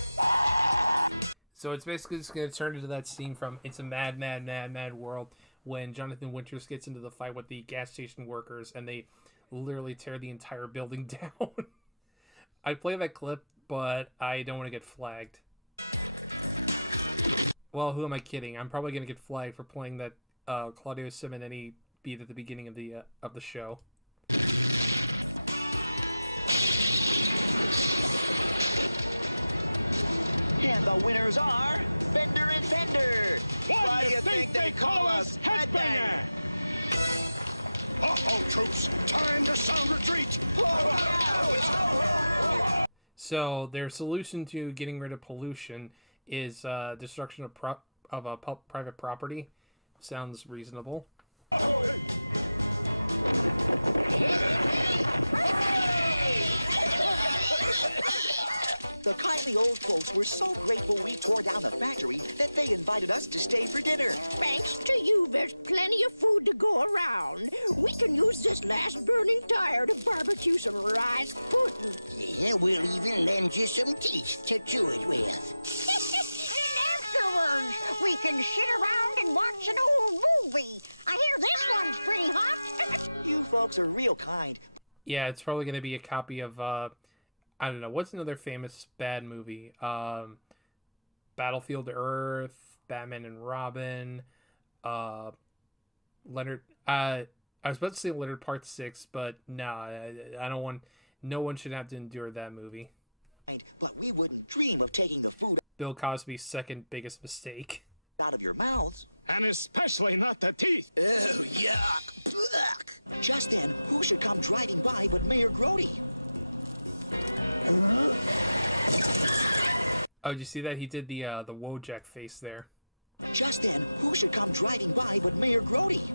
So it's basically just going to turn into that scene from It's a Mad, Mad, Mad, Mad World when Jonathan Winters gets into the fight with the gas station workers and they literally tear the entire building down. I play that clip, but I don't want to get flagged. Well, who am I kidding? I'm probably going to get flagged for playing that Claudio Simonelli beat at the beginning of the show. And the winners are Bender and Fender. Why do you think they call us Headbanger? Uh-oh, troops. Time to sound retreat. So their solution to getting rid of pollution is destruction of private property. Sounds reasonable. The kindly old folks were so grateful we tore down the factory that they invited us to stay for dinner. Thanks to you, there's plenty of food to go around. We can use this last burning tire to barbecue some rice pudding. Yeah, we'll even lend you some teeth to chew it with. And afterwards, we can sit around and watch an old movie. I hear this one's pretty hot. You folks are real kind. Yeah, it's probably going to be a copy of, I don't know, what's another famous bad movie? Battlefield Earth, Batman and Robin, Leonard. I was about to say Leonard Part 6, but nah, I don't want. No one should have to endure that movie. But we wouldn't dream of taking the food Bill Cosby's second biggest mistake. out of your mouths. And especially not the teeth. Ew, yuck. Ugh. Just then, who should come driving by but Mayor Grody? Oh, did you see that? He did the Wojak face there. Just then, who should come driving by but Mayor Grody?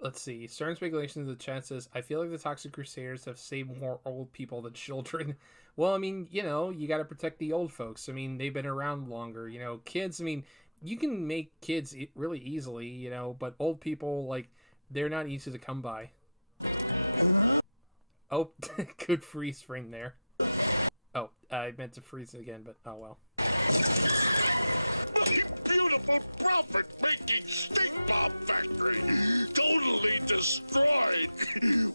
Let's see. Certain speculations of the chances. I feel like the Toxic Crusaders have saved more old people than children. Well, I mean, you know, you got to protect the old folks. I mean, they've been around longer. You know, kids, I mean, you can make kids really easily, you know, but old people, like, they're not easy to come by. Oh, good freeze frame there. Oh, I meant to freeze it again, but oh well. My beautiful profit-making stink bomb factory! Totally destroyed!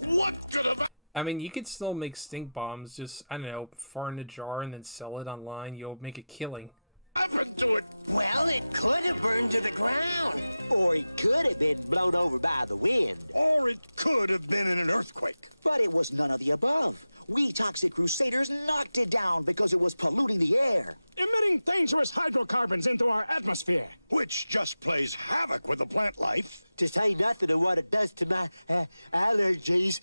What could have... I mean, you could still make stink bombs, just, I don't know, fart in a jar and then sell it online. You'll make a killing. happened to it? Well, it could have burned to the ground. Or it could have been blown over by the wind. Or it could have been in an earthquake. But it was none of the above. We Toxic Crusaders knocked it down because it was polluting the air. Emitting dangerous hydrocarbons into our atmosphere. Which just plays havoc with the plant life. To say nothing of what it does to my allergies.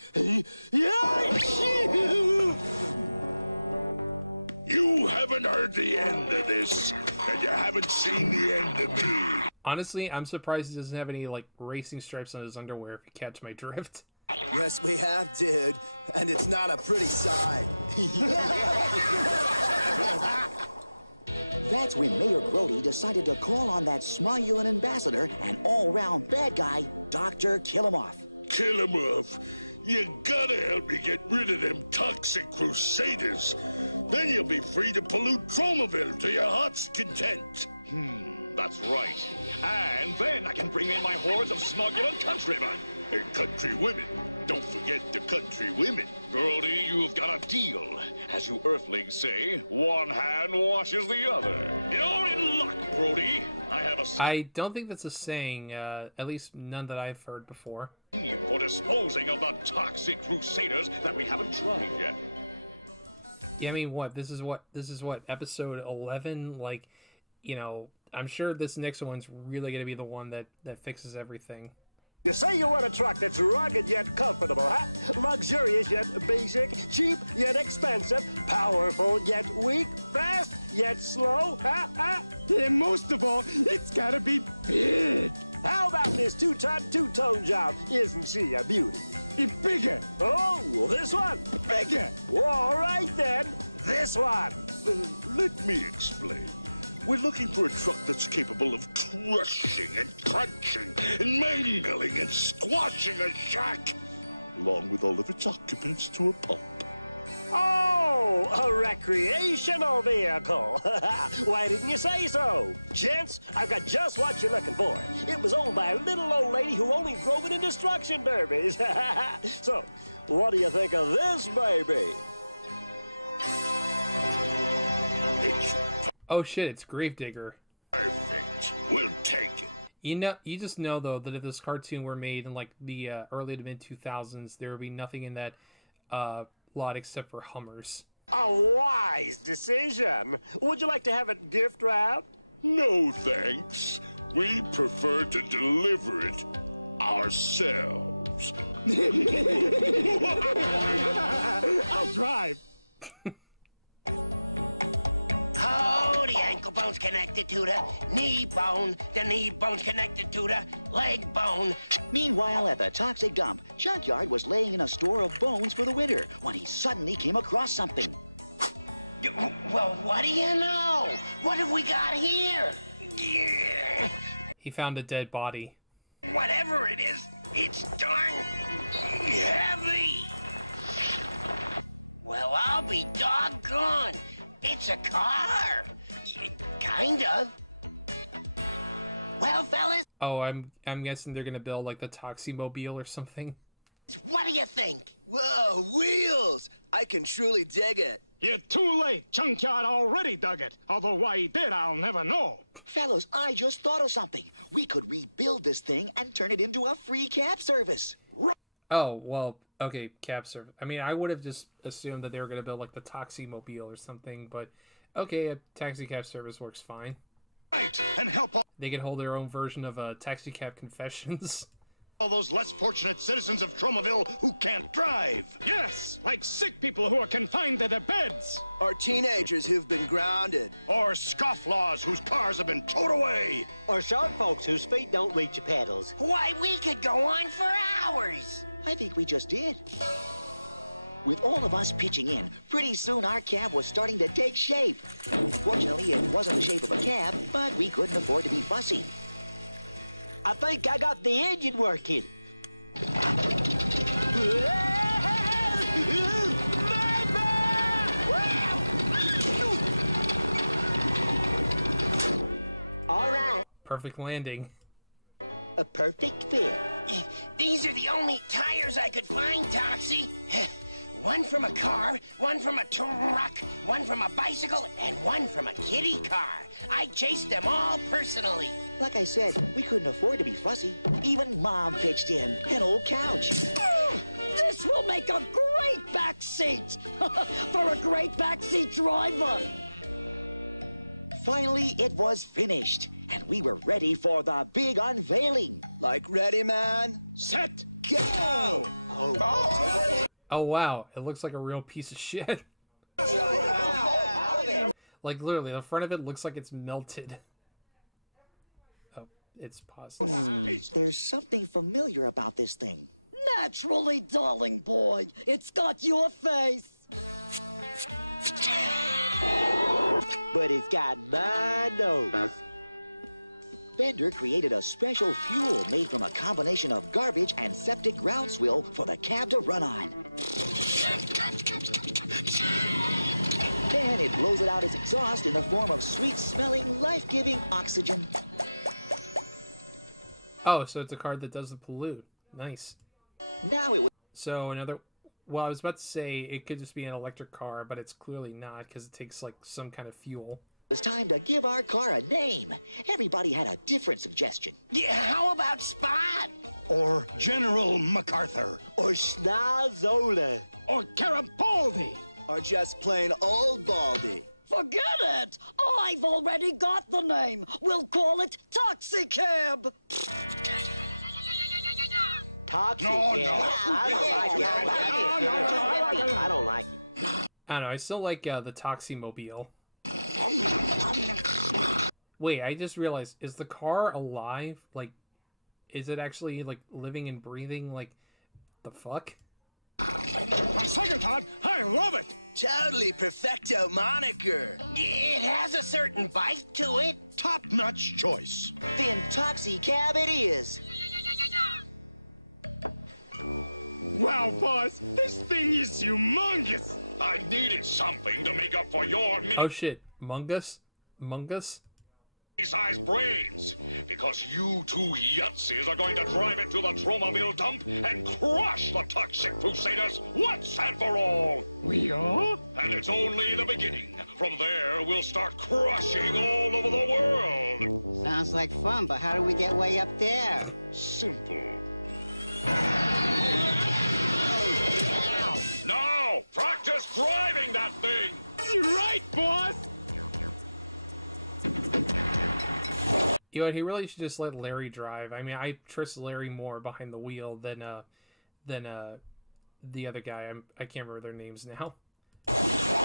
You haven't heard the end of this, and you haven't seen the end of me. Honestly, I'm surprised he doesn't have any, like, racing stripes on his underwear, if you catch my drift. Yes, we have, dude. And it's not a pretty sight. That's when Mayor Grody decided to call on that smuggling ambassador and all-round bad guy, Dr. Kill-Em-Off. Kill him off. You gotta help me get rid of them Toxic Crusaders. Then you'll be free to pollute Tromaville to your heart's content. That's right. And then I can bring in my hordes of smuggling countrymen. And country women. Don't forget the country women. Brody, you've got a deal. As you earthlings say, one hand washes the other. You're in luck, Brody. I have a... I don't think that's a saying, at least none that I've heard before. ...for disposing of the Toxic Crusaders that we haven't tried yet. Yeah, I mean, this is what, episode 11? Like, you know, I'm sure this next one's really going to be the one that fixes everything. You say you want a truck that's rugged yet comfortable, huh? Luxurious yet basic, cheap yet expensive, powerful yet weak, fast yet slow, huh? And most of all, it's gotta be big. How about this two-ton, two-tone job? Isn't she a beauty? Bigger. Oh, this one. Bigger. All right then, this one. Let me explain. We're looking for a truck that's capable of crushing and crunching and mangling and squashing a shack, along with all of its occupants to a pulp. Oh, a recreational vehicle. Why didn't you say so? Gents, I've got just what you're looking for. It was owned by a little old lady who only drove it in destruction derbies. So, what do you think of this baby? Oh shit, it's Gravedigger. Perfect. We'll take it. You just know though that if this cartoon were made in like the early to mid 2000s, there would be nothing in that lot except for Hummers. A wise decision. Would you like to have it gift wrapped? No, thanks. We prefer to deliver it ourselves. I'll drive. Oh, the ankle bone's connected to the knee bone's connected to the leg bone. Meanwhile, at the toxic dump, Junkyard was laying in a store of bones for the winter when he suddenly came across something. Well, what do you know? What have we got here? He found a dead body. Whatever it is, it's darn heavy. Well, I'll be doggone. It's a car. Kind of. Well, fellas. Oh, I'm guessing they're gonna build like the Toxie mobile or something. What do you think? Whoa, wheels! I can truly dig it. You're too late. Junkyard already dug it. Although why he did, I'll never know. Fellas, I just thought of something. We could rebuild this thing and turn it into a free cab service. Oh, well, okay, cab service. I mean, I would have just assumed that they were going to build like the Toxie mobile or something, but okay, a taxi cab service works fine. Right, and help They can hold their own version of Taxi Cab Confessions. all those less fortunate citizens of Tromaville who can't drive. Yes, like sick people who are confined to their beds. Or teenagers who've been grounded. Or scofflaws whose cars have been towed away. Or short folks whose feet don't reach the pedals. Why, we could go on for hours. I think we just did. With all of us pitching in, pretty soon our cab was starting to take shape. Fortunately, it wasn't the shape of a cab, but we couldn't afford to be fussy. I think I got the engine working. All right. Perfect landing. A perfect fit. These are the only tires I could find, Toxie. One from a car, one from a truck, one from a bicycle, and one from a kiddie car. I chased them all personally. Like I said, we couldn't afford to be fussy. Even Mom pitched in, an old couch. This will make a great back seat for a great backseat driver. Finally, it was finished, and we were ready for the big unveiling. Like ready, man? Set, Go! Oh, wow. It looks like a real piece of shit. Like, literally, the front of it looks like it's melted. Oh, it's paused. There's something familiar about this thing. Naturally, darling boy. It's got your face. But it's got my nose. Bender created a special fuel made from a combination of garbage and septic groundswell for the cab to run on. Then it blows it out its exhaust in the form of sweet-smelling, life-giving oxygen. Oh, so it's a car that doesn't pollute. Nice. Now it was... So another... Well, I was about to say it could just be an electric car, but it's clearly not because it takes, like, some kind of fuel. It was time to give our car a name. Everybody had a different suggestion. Yeah, how about Spot? Or General MacArthur. Or Schnazola. Or Garibaldi. Or just plain old Baldy. Forget it. I've already got the name. We'll call it Toxic Cab. Toxic. No, no. I don't like it. I don't like it. I don't know. I still like the Toxie mobile. Wait, I just realized, is the car alive? Like, is it actually, like, living and breathing? Like, the fuck? On second thought, I love it. Totally perfecto moniker. It has a certain bite to it. Top-notch choice. Then Toxie Cab it is. Wow, boss, this thing is humongous. I needed something to make up for your Oh shit, Mungus? Mungus? mini-sized brains, because you two yutzes are going to drive it to the Tromaville dump and crush the Toxic Crusaders once and for all. We are? And it's only the beginning. From there, we'll start crushing all over the world. Sounds like fun, but how do we get way up there? Simple. Now, practice driving that thing. You're right, boss. You know what, he really should just let Larry drive. I mean, I trust Larry more behind the wheel than the other guy. I can't remember their names now.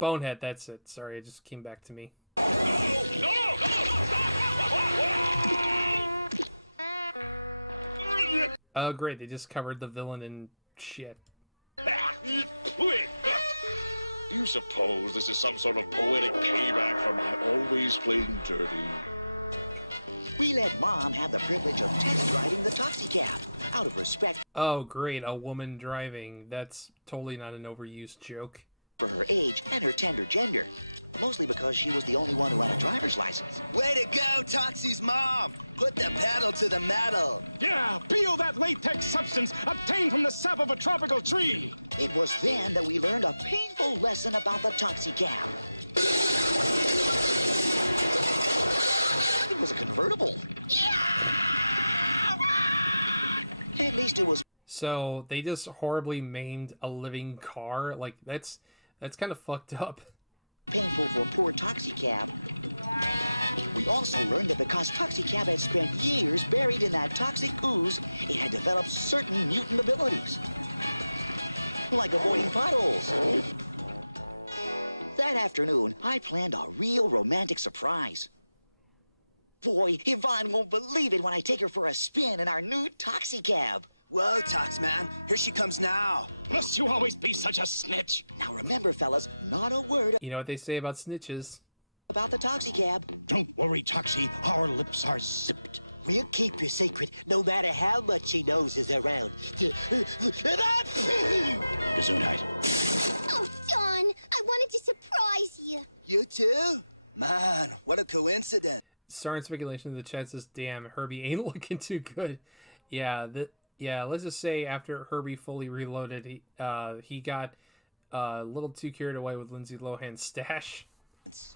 Bonehead, that's it. Sorry, it just came back to me. No! Oh, great, they just covered the villain in shit. Do you suppose this is some sort of poetic payback for my always playing dirty? We let Mom have the privilege of test driving the Toxie Cab, out of respect Oh, great, a woman driving. That's totally not an overused joke. for her age and her tender gender. Mostly because she was the only one who had a driver's license. Way to go, Toxie's mom! Put the pedal to the metal. Yeah, peel that latex substance obtained from the sap of a tropical tree. It was then that we learned a painful lesson about the Toxie Cab. It was a convertible. At least it was So they just horribly maimed a living car. Like that's kind of fucked up. painful for poor Toxic Cab. We also learned that because Toxic Cab had spent years buried in that toxic ooze, it had developed certain mutant abilities. Like avoiding potholes. That afternoon, I planned a real romantic surprise. Boy, Yvonne won't believe it when I take her for a spin in our new Toxic Cab. Whoa, Tox Man. Here she comes now. Must you always be such a snitch? Now remember, fellas, not a word You know what they say about snitches. about the Toxic Cab. Don't worry, Toxie. Our lips are zipped. We'll keep your secret no matter how much she knows is around. Gesundheit. Oh, John, I wanted to surprise you. You too? Man, what a coincidence. Starting speculation in the chat says, damn, Herbie ain't looking too good. Yeah, let's just say after Herbie fully reloaded, he got a little too carried away with Lindsay Lohan's stash.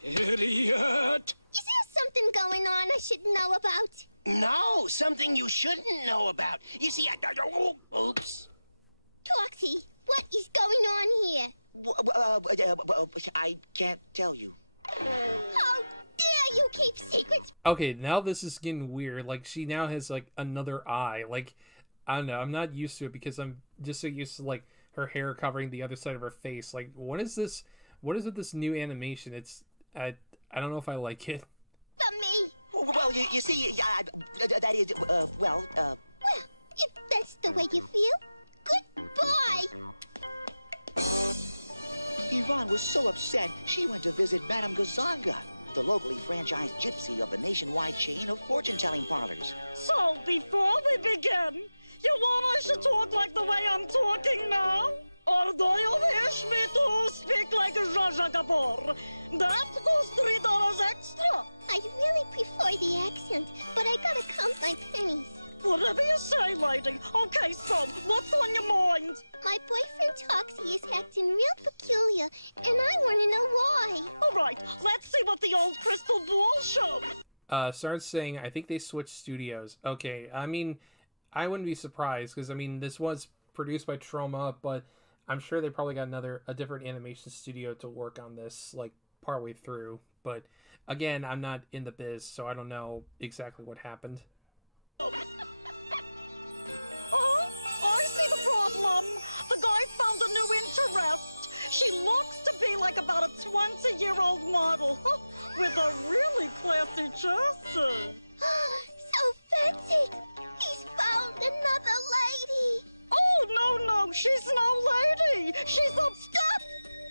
Idiot! Is there something going on I should know about? No, something you shouldn't know about. You see, oops. Toxie, what is going on here? I can't tell you. How dare you keep secrets? Okay, now this is getting weird. Like, she now has, like, another eye. Like, I don't know. I'm not used to it because I'm just so used to, like, her hair covering the other side of her face. Like, what is this? What is with this new animation? I don't know if I like it. From me. Well, you see, that is, Well, if that's the way you feel, goodbye. Yvonne was so upset, she went to visit Madame Gazanga, the locally franchised gypsy of the nationwide chain of fortune-telling parlors. So, before we begin, you want I should talk like the way I'm talking now? Or do you wish me to speak like Zsa Zsa Gabor? That costs $3 extra. I really prefer the accent, but I gotta count my pennies. Whatever you say, lady. Okay, so, what's on your mind? My boyfriend Toxie is acting real peculiar, and I want to know why. All right, let's see what the old crystal ball shows. Starts saying, I think they switched studios. Okay, I mean, I wouldn't be surprised, because, I mean, this was produced by Troma, but I'm sure they probably got a different animation studio to work on this, like, partway through. But, again, I'm not in the biz, so I don't know exactly what happened. I see the problem. The guy found a new interest. She looks to be like about a 20-year-old model with a really classy chassis. So fancy! He's found another lady! Oh, no, she's no lady! She's a... Stop!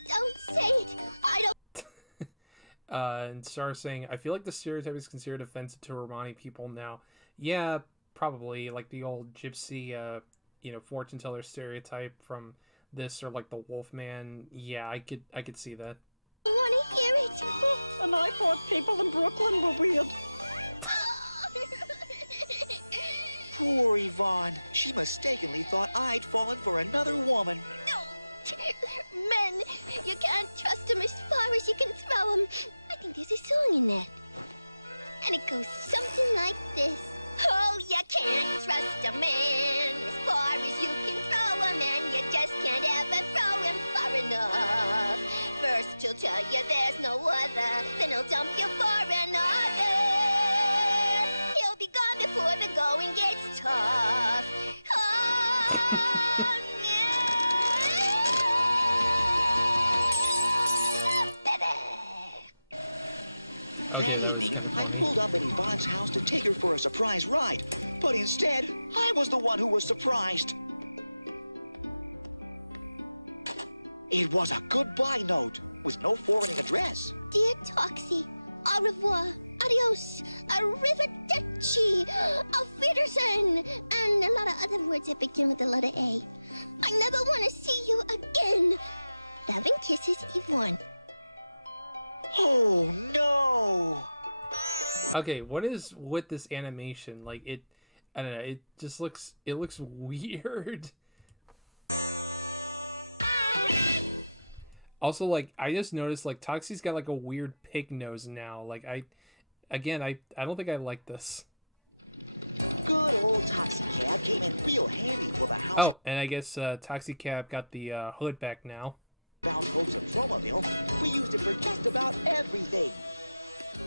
Don't say it! I don't... And Star saying, I feel like the stereotype is considered offensive to Romani people now. Yeah, probably. Like the old gypsy, fortune teller stereotype from this, or like the Wolfman. Yeah, I could see that. I want to hear it! And I thought people in Brooklyn were weird. Poor Yvonne. She mistakenly thought I'd fallen for another woman. No! Men, you can't trust them as far as you can throw them. I think there's a song in that. And it goes something like this. Oh, you can't trust a man as far as you can throw him, and you just can't ever throw him far enough. First he'll tell you there's no other, then he'll dump you for another. He'll be gone before the going gets tough. Oh, That evening, I pulled up at Yvonne's house to take her for a surprise ride. But instead, I was the one who was surprised. It was a goodbye note with no forwarding address. Dear Toxie, au revoir, adios, arrivederci, auf Wiedersehen, and a lot of other words that begin with the letter A. I never want to see you again. Loving kisses, Yvonne. Oh, no! Okay, what is with this animation? Like, I don't know, it looks weird. Also, like, I just noticed, like, Toxie's got, like, a weird pig nose now. Like, again, I don't think I like this. Good old Toxic Cab came in real handy for the house. Oh, and I guess Toxic Cab got the hood back now. Bound folks of Tromaville, we used it for just about everything.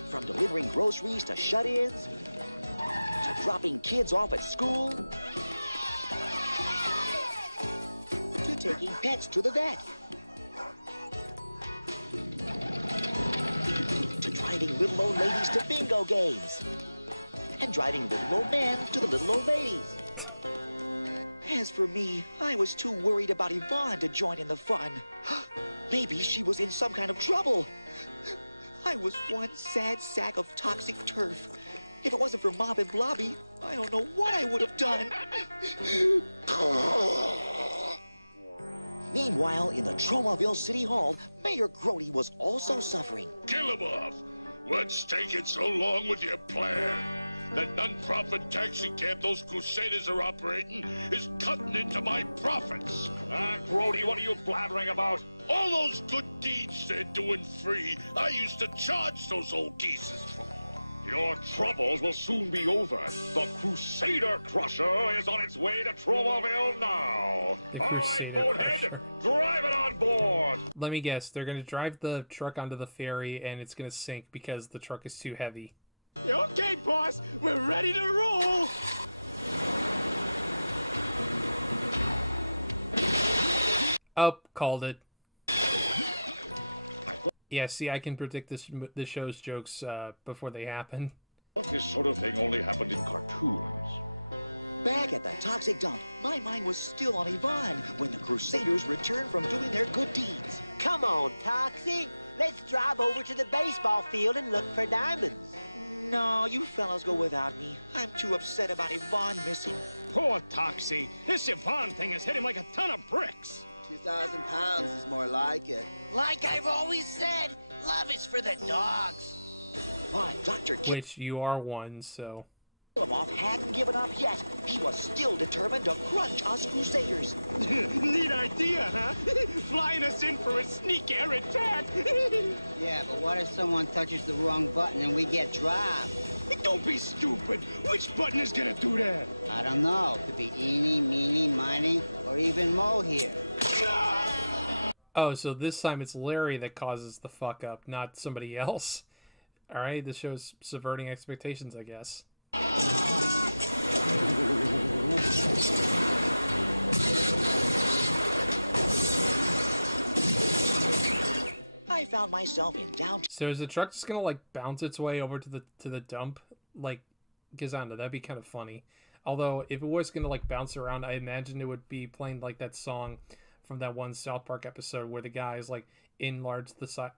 From delivering groceries to shut-ins, to dropping kids off at school, to taking pets to the vet, to driving little old ladies to bingo games, and driving little old men to the little old ladies. As for me, I was too worried about Yvonne to join in the fun. Maybe she was in some kind of trouble. I was one sad sack of toxic turf. If it wasn't for Mop and Blobby, I don't know what I would have done. Meanwhile, in the Tromaville City Hall, Mayor Grody was also suffering. Kill him off. What's taking so long with your plan? That non-profit taxi cab those Crusaders are operating is cutting into my profits. Grody, what are you blabbering about? All those good deeds they're doing free, I used to charge those old geezers for. Your troubles will soon be over. The Crusader Crusher is on its way to Tromaville now. All right, boathead, drive it on board. Let me guess, they're gonna drive the truck onto the ferry and it's gonna sink because the truck is too heavy. Okay, boss, we're ready to roll. Oh, called it. Yeah, see, I can predict this show's jokes before they happen. This sort of thing only happened in cartoons. Back at the toxic dump, my mind was still on Yvonne when the Crusaders returned from doing their good deeds. Come on, Toxie. Let's drive over to the baseball field and look for diamonds. No, you fellas go without me. I'm too upset about Yvonne missing. Poor Toxie. This Yvonne thing has hit him like a ton of bricks. 2,000 pounds is more like it. Like I've always said, love is for the dogs. But Dr. Which you are one, so... Killamoff hadn't given up yet. He was still determined to crunch us Crusaders. Neat idea, huh? Flying us in for a sneak air attack. Yeah, but what if someone touches the wrong button and we get dropped? Don't be stupid. Which button is gonna do that? I don't know. Could be eeny, meeny, miny, or even Mo here. Oh, so this time it's Larry that causes the fuck up, not somebody else. Alright, this show's subverting expectations, I guess. I found myself in downtown. So is the truck just gonna like bounce its way over to the dump? Like, because I don't know, that'd be kind of funny. Although if it was gonna like bounce around, I imagine it would be playing like that song from that one South Park episode where the guys like enlarge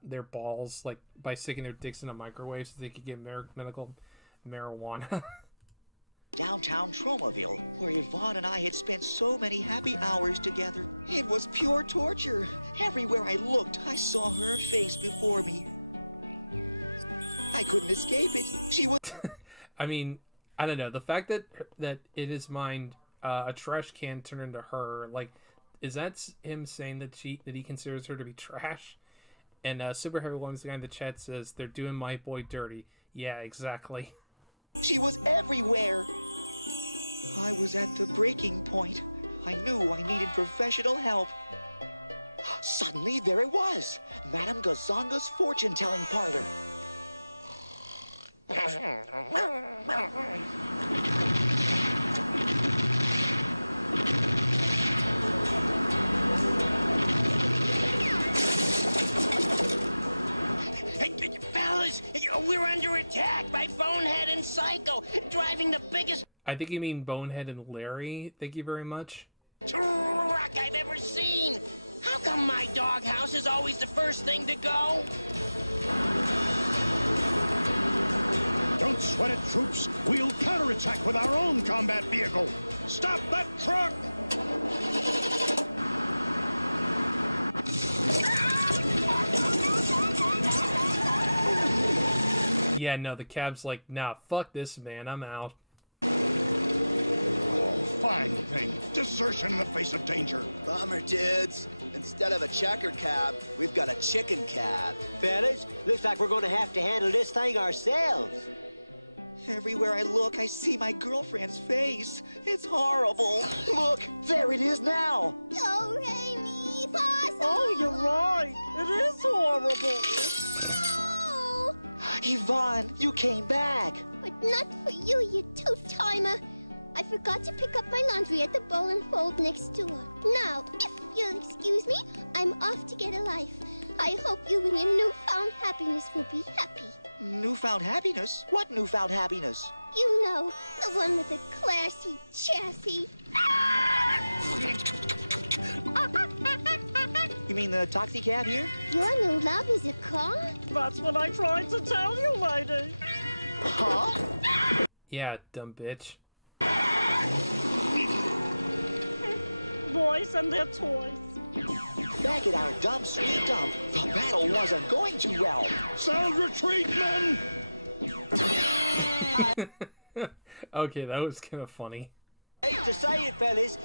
their balls like by sticking their dicks in a microwave so they could get medical marijuana. Downtown Tromaville, where Yvonne and I had spent so many happy hours together. It was pure torture. Everywhere I looked, I saw her face before me. I couldn't escape it. She was... I mean, I don't know. The fact that in his mind, a trash can turned into her, like, is that him saying that he considers her to be trash? And Super Heavy One's the guy in the chat says, they're doing my boy dirty. Yeah, exactly. She was everywhere. I was at the breaking point. I knew I needed professional help. Suddenly, there it was. Madame Gazonga's fortune-telling parlor. Fellas, we're under attack by Bonehead and Psycho, driving the biggest I think you mean Bonehead and Larry. Thank you very much. truck I've ever seen. How come my doghouse is always the first thing to go? Don't sweat it, troops. We'll counterattack with our own combat vehicle. Stop that truck! Yeah, no, the cab's like, nah, fuck this, man, I'm out. fine thing. Desertion in the face of danger. Bummer, dudes. Instead of a checker cab, we've got a chicken cab. Fellas, looks like we're gonna have to handle this thing ourselves. Everywhere I look, I see my girlfriend's face. It's horrible. Look, there it is now. Oh, Amy, Possum! Oh, you're right. It is horrible. No! Yvonne, you came back. But not for you, you two-timer. I forgot to pick up my laundry at the bowl and fold next door. Now, if you'll excuse me, I'm off to get a life. I hope you and your newfound happiness will be happy. Newfound happiness? What newfound happiness? You know, the one with the classy chassis. You mean the Toxie cab here? Your new love is a car? That's what I tried to tell you, lady. Huh? Yeah, dumb bitch. Boys and their toys. Back at our dump, sweet dump, the battle wasn't going too well. Sound retreat, men! Okay, that was kind of funny. Hate to say it, fellas.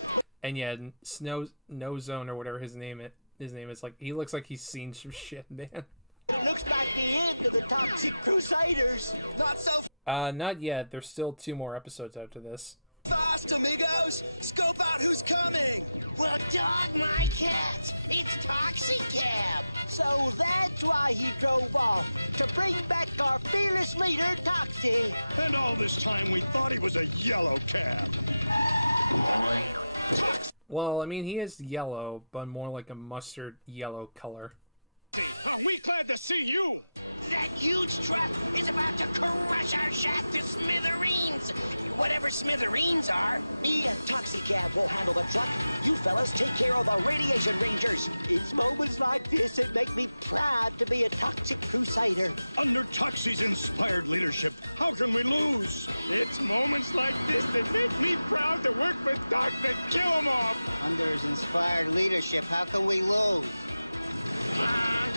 And yeah, No Zone or whatever his name is, like, he looks like he's seen some shit, man. It looks like the end of the Toxic Crusaders. Not so Not yet. There's still 2 more episodes after this. fast, amigos! Scope out who's coming! Well, dog my cat! It's Toxic Cab! So that's why he drove off, to bring back our fearless leader, Toxie! And all this time we thought he was a yellow cab. Well, I mean, he is yellow, but more like a mustard yellow color. Are we glad to see you? That huge truck is about to crush our shack to smithereens. Whatever smithereens are. Me and Toxie Cab will handle the truck. You fellas take care of the Radiation Rangers. It's moments like this that make me proud to be a Toxic Crusader. Under Toxie's inspired leadership, how can we lose? It's moments like this that make me proud to work with Doc to kill him off. Under his inspired leadership, how can we lose? Aha!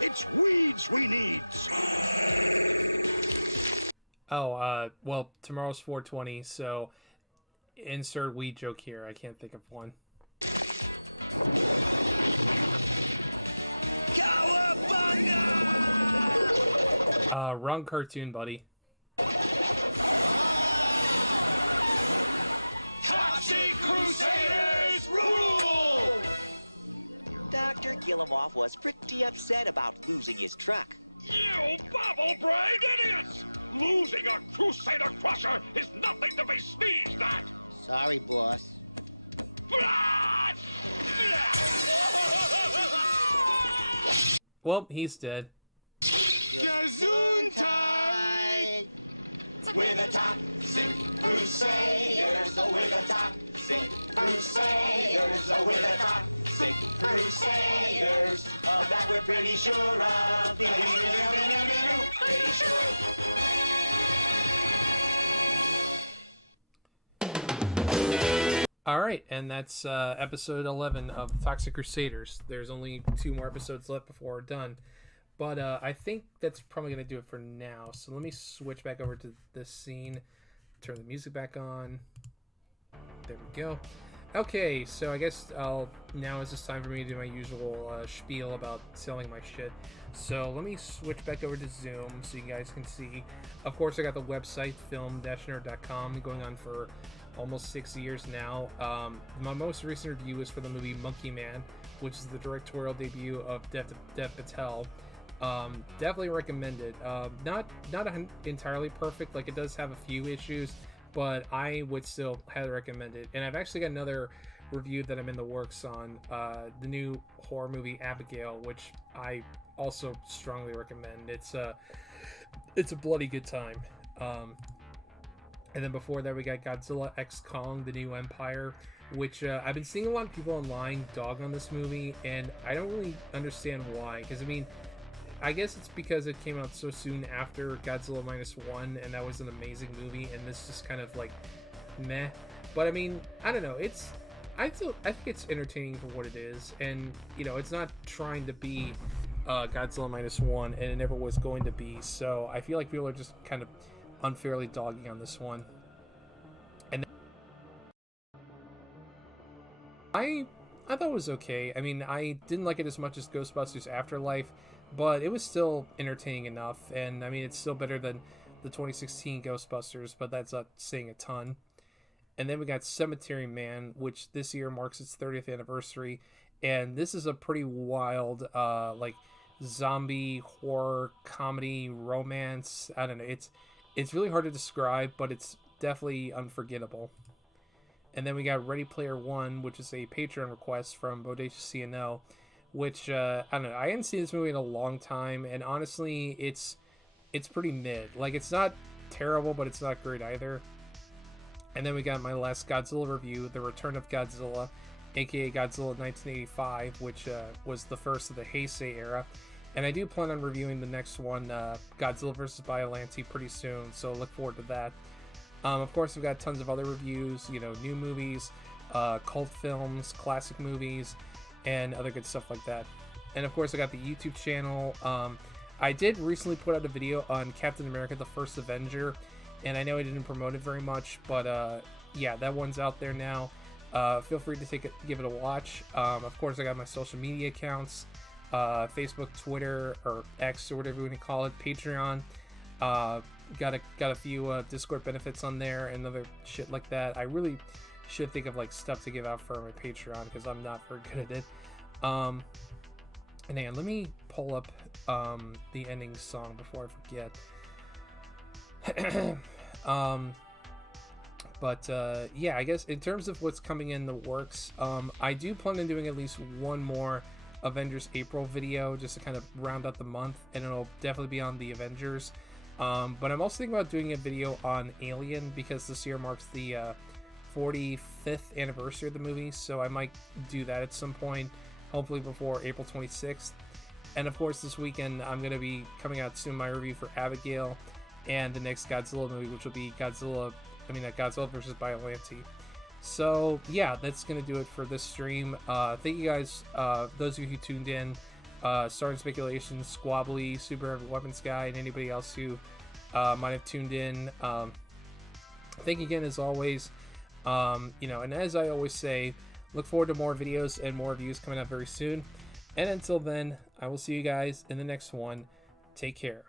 It's weeds we need! Oh, well, tomorrow's 420, so insert weed joke here. I can't think of one. Cowabunga! Wrong cartoon, buddy. Toxic Crusaders rule! Dr. Gilimoff was pretty upset about losing his truck. You bubble-brained idiots! Losing a Crusader Crusher is nothing to be sneezed at! Sorry, boss. Well, he's dead. Gesundheit! We're the Toxic Crusaders, oh, we're the Toxic Crusaders, oh, we're the Toxic Crusaders. Of that we're pretty sure of. Pretty sure. Alright, and that's episode 11 of Toxic Crusaders. There's only 2 more episodes left before we're done. But I think that's probably going to do it for now. So let me switch back over to this scene. Turn the music back on. There we go. Okay, so I guess now is this time for me to do my usual spiel about selling my shit. So let me switch back over to Zoom so you guys can see. Of course, I got the website, film-nerd.com, going on for almost 6 years now. My most recent review is for the movie Monkey Man, which is the directorial debut of Dev Patel. Definitely recommend it. Not entirely perfect, like it does have a few issues, but I would still highly recommend it. And I've actually got another review that I'm in the works on, the new horror movie Abigail, which I also strongly recommend. It's a bloody good time. And then before that, we got Godzilla X Kong: The New Empire, which I've been seeing a lot of people online dog on this movie, and I don't really understand why. Because I mean, I guess it's because it came out so soon after Godzilla -1, and that was an amazing movie, and this is kind of like meh. But I mean, I don't know. I think it's entertaining for what it is, and you know, it's not trying to be Godzilla -1, and it never was going to be. So I feel like people are just kind of unfairly dogging on this one. And I thought it was okay. I mean, I didn't like it as much as Ghostbusters Afterlife, but it was still entertaining enough. And I mean, it's still better than the 2016 Ghostbusters, but that's not saying a ton. And then we got Cemetery Man, which this year marks its 30th anniversary. And this is a pretty wild, like, zombie horror comedy romance. I don't know. It's really hard to describe, but it's definitely unforgettable. And then we got Ready Player One, which is a Patreon request from Bodacious CNO, which I don't know. I hadn't seen this movie in a long time, and honestly, it's pretty mid. Like, it's not terrible, but it's not great either. And then we got my last Godzilla review, The Return of Godzilla, aka Godzilla 1985, which was the first of the Heisei era. And I do plan on reviewing the next one, Godzilla vs. Biollante, pretty soon, so look forward to that. Of course, we've got tons of other reviews, you know, new movies, cult films, classic movies, and other good stuff like that. And of course, I got the YouTube channel. I did recently put out a video on Captain America: The First Avenger, and I know I didn't promote it very much, but yeah, that one's out there now. Feel free to give it a watch. Of course, I got my social media accounts, Facebook, Twitter, or X, or whatever you want to call it, Patreon. Got a few Discord benefits on there and other shit like that. I really should think of like stuff to give out for my Patreon because I'm not very good at it. And hang on, let me pull up the ending song before I forget. But yeah, I guess in terms of what's coming in the works, I do plan on doing at least one more Avengers April video just to kind of round out the month, and it'll definitely be on the Avengers. But I'm also thinking about doing a video on Alien because this year marks the 45th anniversary of the movie, so I might do that at some point, hopefully before April 26th. And of course, this weekend I'm going to be coming out soon my review for Abigail and the next Godzilla movie, which will be Godzilla vs. Biollante. So yeah, that's going to do it for this stream. Thank you guys, those of you who tuned in, Starting Speculation, Squabbly, Super Heavy Weapons Guy, and anybody else who might have tuned in. Thank you again, as always. You know, and as I always say, look forward to more videos and more reviews coming out very soon. And until then, I will see you guys in the next one. Take care.